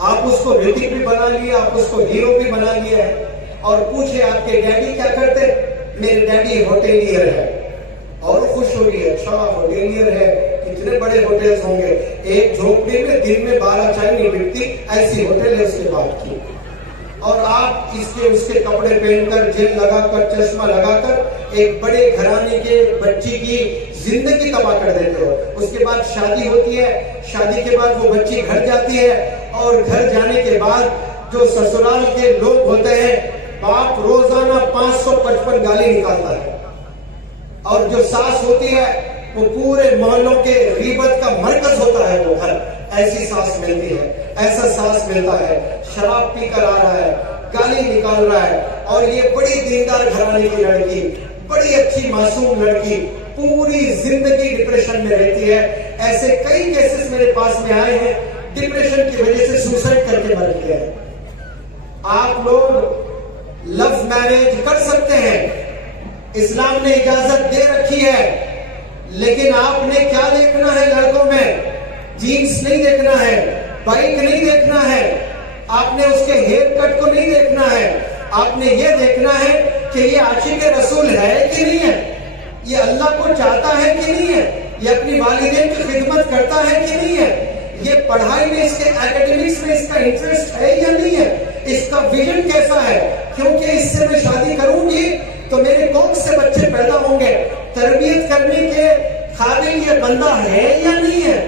آپ اس کو رتک بھی بنا لیا، آپ اس کو ہیرو بھی بنا لیا ہے، اور پوچھے آپ کے ڈیڈی کیا کرتے؟ میرے ڈیڈی ہوٹلیئر ہے، اور خوش ہو رہی ہے، اچھا ہوٹلیئر ہے، کتنے بڑے ہوٹلز ہوں گے، ایک جھونپڑی میں دن میں 12 چائے نہیں بکتی، ایسی ہوٹل ہے اس کے بات کی۔ اور آپ اس کے کپڑے پہن کر، جیل لگا کر، چشمہ لگا کر ایک بڑے گھرانے کے بچی کی زندگی تباہ کر دیتے ہو۔ اس کے بعد شادی ہوتی ہے، شادی کے بعد وہ بچی گھر جاتی ہے، اور گھر جانے کے بعد جو سسرال کے لوگ ہوتے ہیں، باپ روزانہ 555 گالی نکالتا ہے، اور جو ساس ہوتی ہے وہ پورے محلوں کے غیبت کا مرکز ہوتا ہے وہ گھر. ایسی ساس ملتی ہے, ایسا ساس ملتا ہے, شراب پی کر آ رہا ہے, گالی نکال رہا ہے, اور یہ بڑی دیندار گھرانے کی لڑکی, بڑی اچھی معصوم لڑکی پوری زندگی ڈپریشن میں رہتی ہے. ایسے کئی کیسز میرے پاس میں آئے ہیں, ڈپریشن کی وجہ سے سوسائڈ کر کے مر گئے ہیں. آپ لوگ لو میرج کر سکتے ہیں, اسلام نے اجازت دے رکھی ہے, لیکن آپ نے کیا دیکھنا ہے لڑکوں میں؟ جینس نہیں دیکھنا ہے, بائک نہیں دیکھنا ہے, آپ نے اس کے ہیئر کٹ کو نہیں دیکھنا ہے, آپ نے یہ دیکھنا ہے کہ یہ عاشق رسول ہے کہ نہیں ہے, یہ اللہ کو چاہتا ہے کہ نہیں ہے, یہ اپنی والدین کی خدمت کرتا ہے کہ نہیں ہے, یہ پڑھائی میں اس کے ایکیڈمکس میں اس کا انٹرسٹ ہے یا نہیں ہے, اس کا ویژن کیسا ہے, کیونکہ اس سے میں شادی کروں گی تو میرے کون سے بچے پیدا ہوں گے, تربیت کرنے کے قابل یہ بندہ ہے یا نہیں ہے,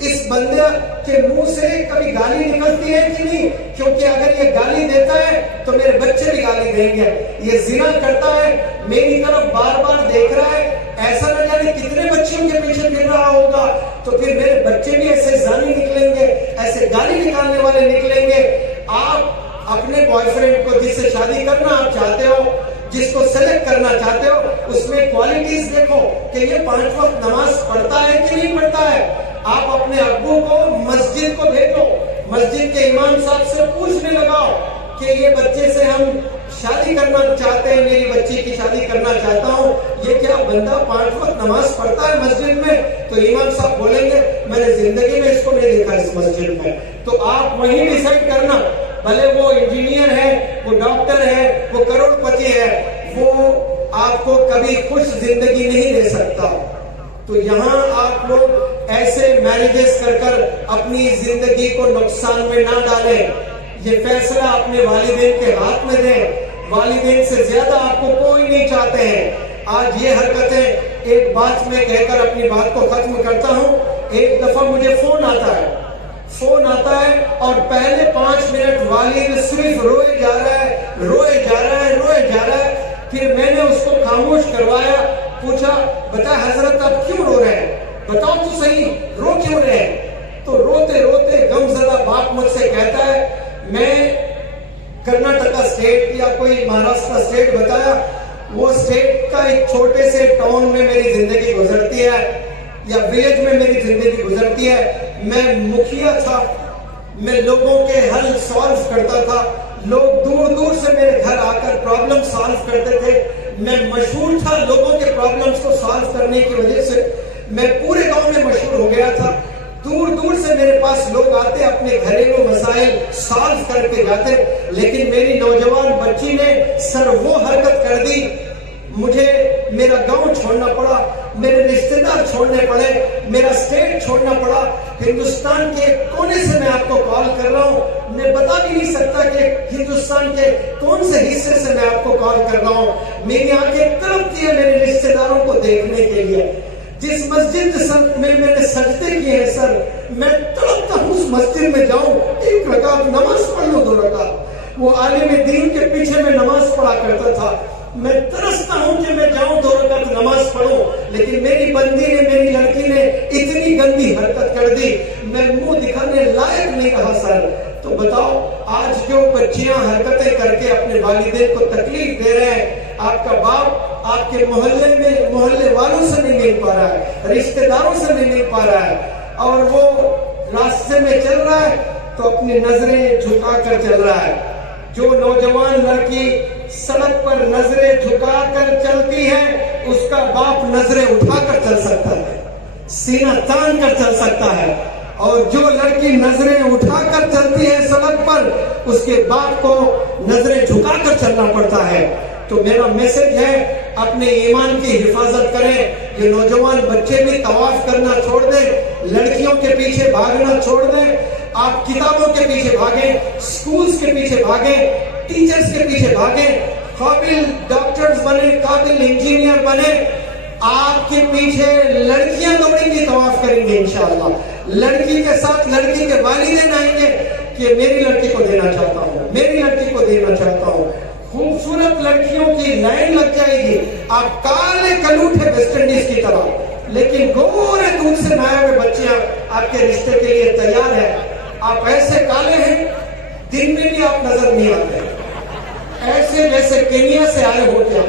اس بندے کے منہ سے کبھی گالی نکلتی ہے کہ نہیں, کیونکہ اگر یہ گالی دیتا ہے تو میرے بچے بھی گالی دیں گے, یہ زنا کرتا ہے میری طرف بار بار دیکھ رہا ہے, ایسا نہ جانے کتنے بچوں کے پیچھے پھر رہا ہوگا, تو پھر میرے بچے بھی ایسے زانی نکلیں گے, ایسے گالی نکالنے والے نکلیں گے. آپ اپنے بوائے فرینڈ کو جس سے شادی کرنا آپ چاہتے ہو, جس کو سلیکٹ کرنا چاہتے ہو, اس میں کوالٹیز دیکھو کہ یہ 5 وقت نماز پڑھتا ہے کہ نہیں پڑھتا ہے. آپ اپنے ابو کو مسجد کو بھیجو, مسجد کے امام صاحب سے پوچھنے لگاؤ کہ یہ بچے سے ہم شادی کرنا چاہتے ہیں, میری بچی کی شادی کرنا چاہتا ہوں, یہ کیا بندہ 5 وقت نماز پڑھتا ہے مسجد میں؟ تو امام صاحب بولیں گے میں نے زندگی میں اس کو نہیں دیکھا اس مسجد میں. تو آپ وہیں ڈیسائیڈ کرنا, بھلے وہ انجینئر ہے, وہ ڈاکٹر ہے, وہ کروڑ پتی ہے, وہ آپ کو کبھی خوش زندگی نہیں دے سکتا. تو یہاں آپ لوگ ایسے میرجز کر اپنی زندگی کو نقصان میں نہ ڈالیں. یہ فیصلہ اپنے والدین کے ہاتھ میں دیں, والدین سے زیادہ آپ کو کوئی نہیں چاہتے ہیں. آج یہ حرکتیں, ایک بات میں کہہ کر اپنی بات کو ختم کرتا ہوں. ایک دفعہ مجھے فون آتا ہے اور پہلے 5 منٹ والد صرف روئے جا رہا ہے. پھر میں نے اس کو خاموش کروایا, پوچھا بتا حضرت آپ کیوں رو رہے ہیں, بتاؤ تو صحیح رو کیوں رہے ہیں. تو روتے روتے غمزدہ باپ مجھ سے کہتا ہے میں کرناٹک اسٹیٹ یا کوئی مہاراشٹر اسٹیٹ بتایا, وہ اسٹیٹ کا ایک چھوٹے سے ٹاؤن میں میری زندگی گزرتی ہے یا ولیج میں میری زندگی گزرتی ہے. میں مکھیا تھا, میں لوگوں کے حل سالو کرتا تھا, لوگ دور دور سے میرے گھر آ کر پرابلم سالو کرتے تھے. میں مشہور تھا لوگوں کے پرابلمز کو سالو کرنے کی وجہ سے, میں پورے گاؤں میں مشہور ہو گیا تھا. دور دور سے میرے پاس لوگ آتے, اپنے گھریلو مسائل سالو کر کے جاتے. لیکن میری نوجوان بچی نے سر وہ حرکت کر دی, مجھے میرا گاؤں چھوڑنا پڑا, میرے رشتے دار چھوڑنے پڑے, میرا اسٹیٹ چھوڑنا پڑا. ہندوستان کے کونے سے میں آپ کو کال کر رہا ہوں, میں بتا بھی نہیں سکتا کہ ہندوستان کے کون سے حصے سے میں آپ کو کال کر رہا ہوں. میری آنکھیں تڑپتی ہیں میرے رشتے داروں کو دیکھنے کے لیے. جس مسجد میں میں نے سجدے کیے ہیں سر, میں تڑپتا ہوں اس مسجد میں جاؤں, 1 رکعت نماز پڑھ لوں, 2 رکعت. وہ عالم دین کے پیچھے میں نماز پڑھا کرتا تھا, میں ترستا ہوں کہ میں جاؤں 2 رکعت نماز پڑھوں, لیکن میری بندی نے, میری لڑکی نے اتنی گندی حرکت کر دی, میں منہ دکھانے لائق نہیں رہا سر. تو بتاؤ آج جو بچیاں حرکتیں کر کے اپنے والدین کو تکلیف دے رہے ہیں, آپ کا باپ آپ کے محلے والوں سے نہیں مل پا رہا ہے, رشتے داروں سے نہیں مل پا رہا ہے, اور وہ راستے میں چل رہا ہے تو اپنی نظریں جھکا کر چل رہا ہے. جو نوجوان لڑکی سڑک پر نظریں جھکا کر چلتی ہے, اس کا باپ نظریں اٹھا کر چل سکتا ہے, سینہ تان کر چل سکتا ہے. اور جو لڑکی نظریں اٹھا کر چلتی ہے سڑک پر, اس کے باپ کو نظریں جھکا کر چلنا پڑتا ہے. تو میرا میسج ہے اپنے ایمان کی حفاظت کریں. یہ نوجوان بچے بھی طواف کرنا چھوڑ دیں, لڑکیوں کے پیچھے بھاگنا چھوڑ دیں. آپ کتابوں کے پیچھے بھاگیں, سکولز کے پیچھے بھاگیں, ٹیچرز کے پیچھے بھاگیں, قابل ڈاکٹرز بنے, قابل انجینئر بنے. آپ کے پیچھے لڑکیاں دوڑیں گی, طواف کریں گے انشاءاللہ. لڑکی کے ساتھ لڑکی کے والدین آئیں گے کہ میری لڑکی کو دینا چاہتا ہوں, میری لڑکی کو دینا چاہتا ہوں. خوبصورت لڑکیوں کی لائن لگ جائے گی، آپ کالے کلوٹ ہے ویسٹ انڈیز کی طرح، لیکن گورے دودھ سے نہائے ہوئے بچیاں آپ کے رشتے کے لیے تیار ہیں۔ آپ ایسے کالے ہیں دن میں بھی آپ نظر نہیں آتے، ایسے جیسے کینیا سے آئے ہو کیا،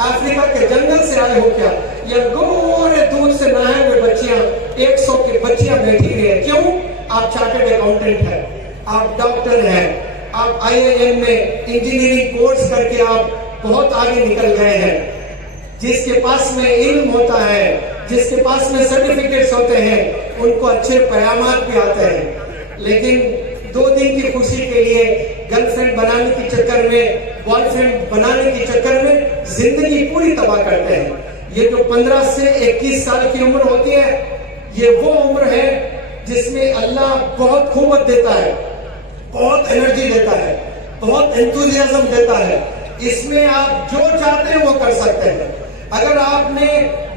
افریقہ کے جنگل سے آئے ہو کیا، یا گورے دودھ سے نہائے ہوئے بچیاں 100 کی بچیاں بیٹھی ہوئی ہیں۔ کیوں؟ آپ چارٹرڈ اکاؤنٹنٹ ہیں، آپ ڈاکٹر ہیں، آپ IIM میں انجینئرنگ کورس کر کے آپ بہت آگے نکل گئے ہیں۔ جس کے پاس میں علم ہوتا ہے، جس کے پاس میں سرٹیفکیٹس ہوتے ہیں، ان کو اچھے پیغامات بھی آتے ہیں، لیکن 2 دن کی خوشی کے لیے گرل فرینڈ بنانے کے چکر میں، بوائے فرینڈ بنانے کے چکر میں زندگی پوری تباہ کرتے ہیں۔ یہ جو 15 سے 21 سال کی عمر ہوتی ہے، یہ وہ عمر ہے جس میں اللہ بہت قوت دیتا ہے، بہت انرجی دیتا ہے، بہت انتھوزیازم دیتا ہے۔ اس میں آپ جو چاہتے ہیں وہ کر سکتے ہیں۔ اگر آپ نے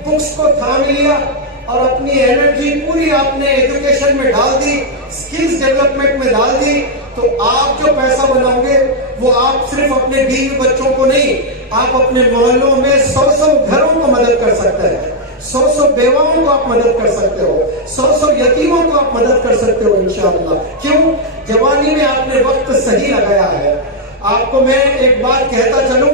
بکس کو تھام لیا اور اپنی انرجی پوری آپ نے ایجوکیشن میں ڈال دی، سکلز ڈیولپمنٹ میں ڈال دی، تو آپ جو پیسہ بناؤ گے وہ آپ صرف اپنے بیوی بچوں کو نہیں، آپ اپنے محلوں میں 100 گھروں کو مدد کر سکتے ہیں، 100 بیواؤں کو آپ مدد کر سکتے ہو، 100 یتیموں کو آپ مدد کر سکتے ہو انشاءاللہ۔ کیوں؟ جوانی میں آپ نے وقت صحیح لگایا ہے۔ آپ کو میں ایک بات کہتا چلوں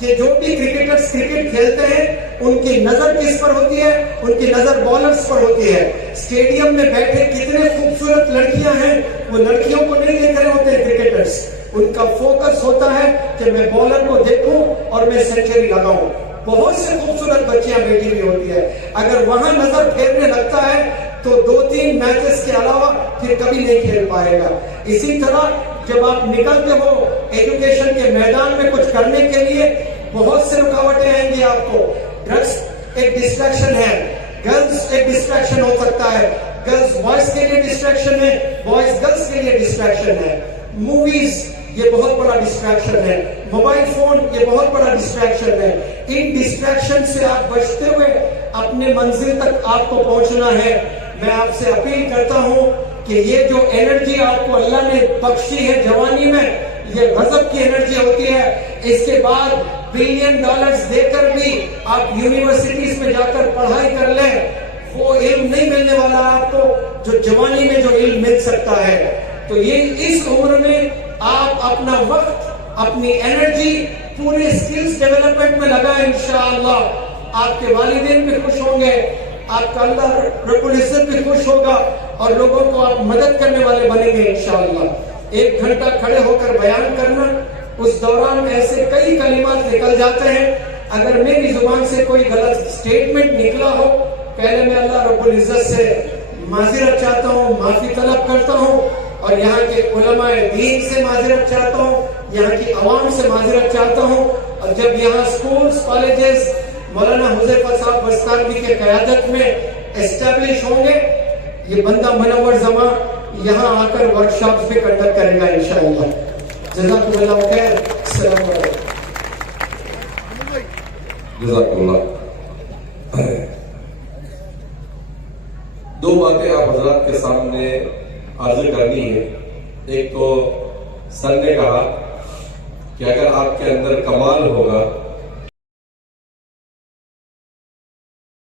کہ جو بھی کرکٹرز کرکٹ کھیلتے ہیں ان کی نظر کس پر ہوتی ہے؟ ان کی نظر بالرز پر ہوتی ہے۔ اسٹیڈیم میں بیٹھے کتنے خوبصورت لڑکیاں ہیں، وہ لڑکیوں کو نہیں دیکھ رہے ہوتے ہیں کرکٹرز، ان کا فوکس ہوتا ہے کہ میں بالر کو دیکھوں اور میں سینچری لگاؤں۔ بہت سے خوبصورت بچیاں بیٹھی ہوئی ہوتی ہے، اگر وہاں نظر پھیرنے لگتا ہے تو 2-3 میچز کے علاوہ پھر کبھی نہیں کھیل پائے گا۔ اسی طرح جب آپ نکلتے ہو ایجوکیشن کے میدان میں کچھ کرنے کے لیے، بہت سے رکاوٹیں آئیں گی آپ کو۔ ڈرگس ایک ڈسٹریکشن ہے، گرلز ایک ڈسٹریکشن ہو سکتا ہے، گرلز بوائز کے لیے ڈسٹریکشن ہے، بوائز گرلز کے لیے ڈسٹریکشن ہے۔ موویز یہ بہت بڑا ڈسٹریکشن ہے، موبائل فون یہ بہت بڑا ڈسٹریکشن ہے۔ ان ڈسٹریکشن سے آپ بچتے ہوئے اپنے منزل تک آپ کو پہنچنا ہے۔ میں آپ سے اپیل کرتا ہوں کہ یہ جو انرجی آپ کو اللہ نے بخشی ہے جوانی میں، یہ غضب کی انرجی ہوتی ہے۔ اس کے بعد $بلین دے کر بھی آپ یونیورسٹیز میں جا کر پڑھائی کر لیں، وہ علم نہیں ملنے والا آپ کو جو جوانی میں جو علم مل سکتا ہے۔ تو یہ اس عمر میں آپ اپنا وقت، اپنی انرجی پورے سکلز ڈیولپمنٹ میں لگائیں انشاءاللہ۔ آپ کے والدین بھی خوش ہوں گے، آپ کا اللہ رب العزت بھی خوش ہوگا، اور لوگوں کو آپ مدد کرنے والے بنیں گے انشاءاللہ۔ 1 گھنٹہ کھڑے ہو کر بیان کرنا، اس دوران ایسے کئی کلمات نکل جاتے ہیں، اگر میری زبان سے کوئی غلط سٹیٹمنٹ نکلا ہو، پہلے میں اللہ رب العزت سے معذرت چاہتا ہوں، معافی طلب کرتا ہوں، اور یہاں کے علماء دین سے معذرت چاہتا ہوں، یہاں کی عوام سے معذرت چاہتا ہوں۔ اور جب یہاں سکولز، کالجز مولانا حذیفہ صاحب بستانوی کے قیادت میں اسٹیبلش ہوں گے، یہ بندہ منور زمان یہاں آ کر ورکشاپس بھی کنڈکٹ کرے گا انشاءاللہ۔ جزاکم اللہ خیر، السلام علیکم۔ جزاک اللہ۔ 2 باتیں آپ حضرات کے سامنے عرض کرنی ہے۔ ایک تو سر نے کہا کہ اگر آپ کے اندر کمال ہوگا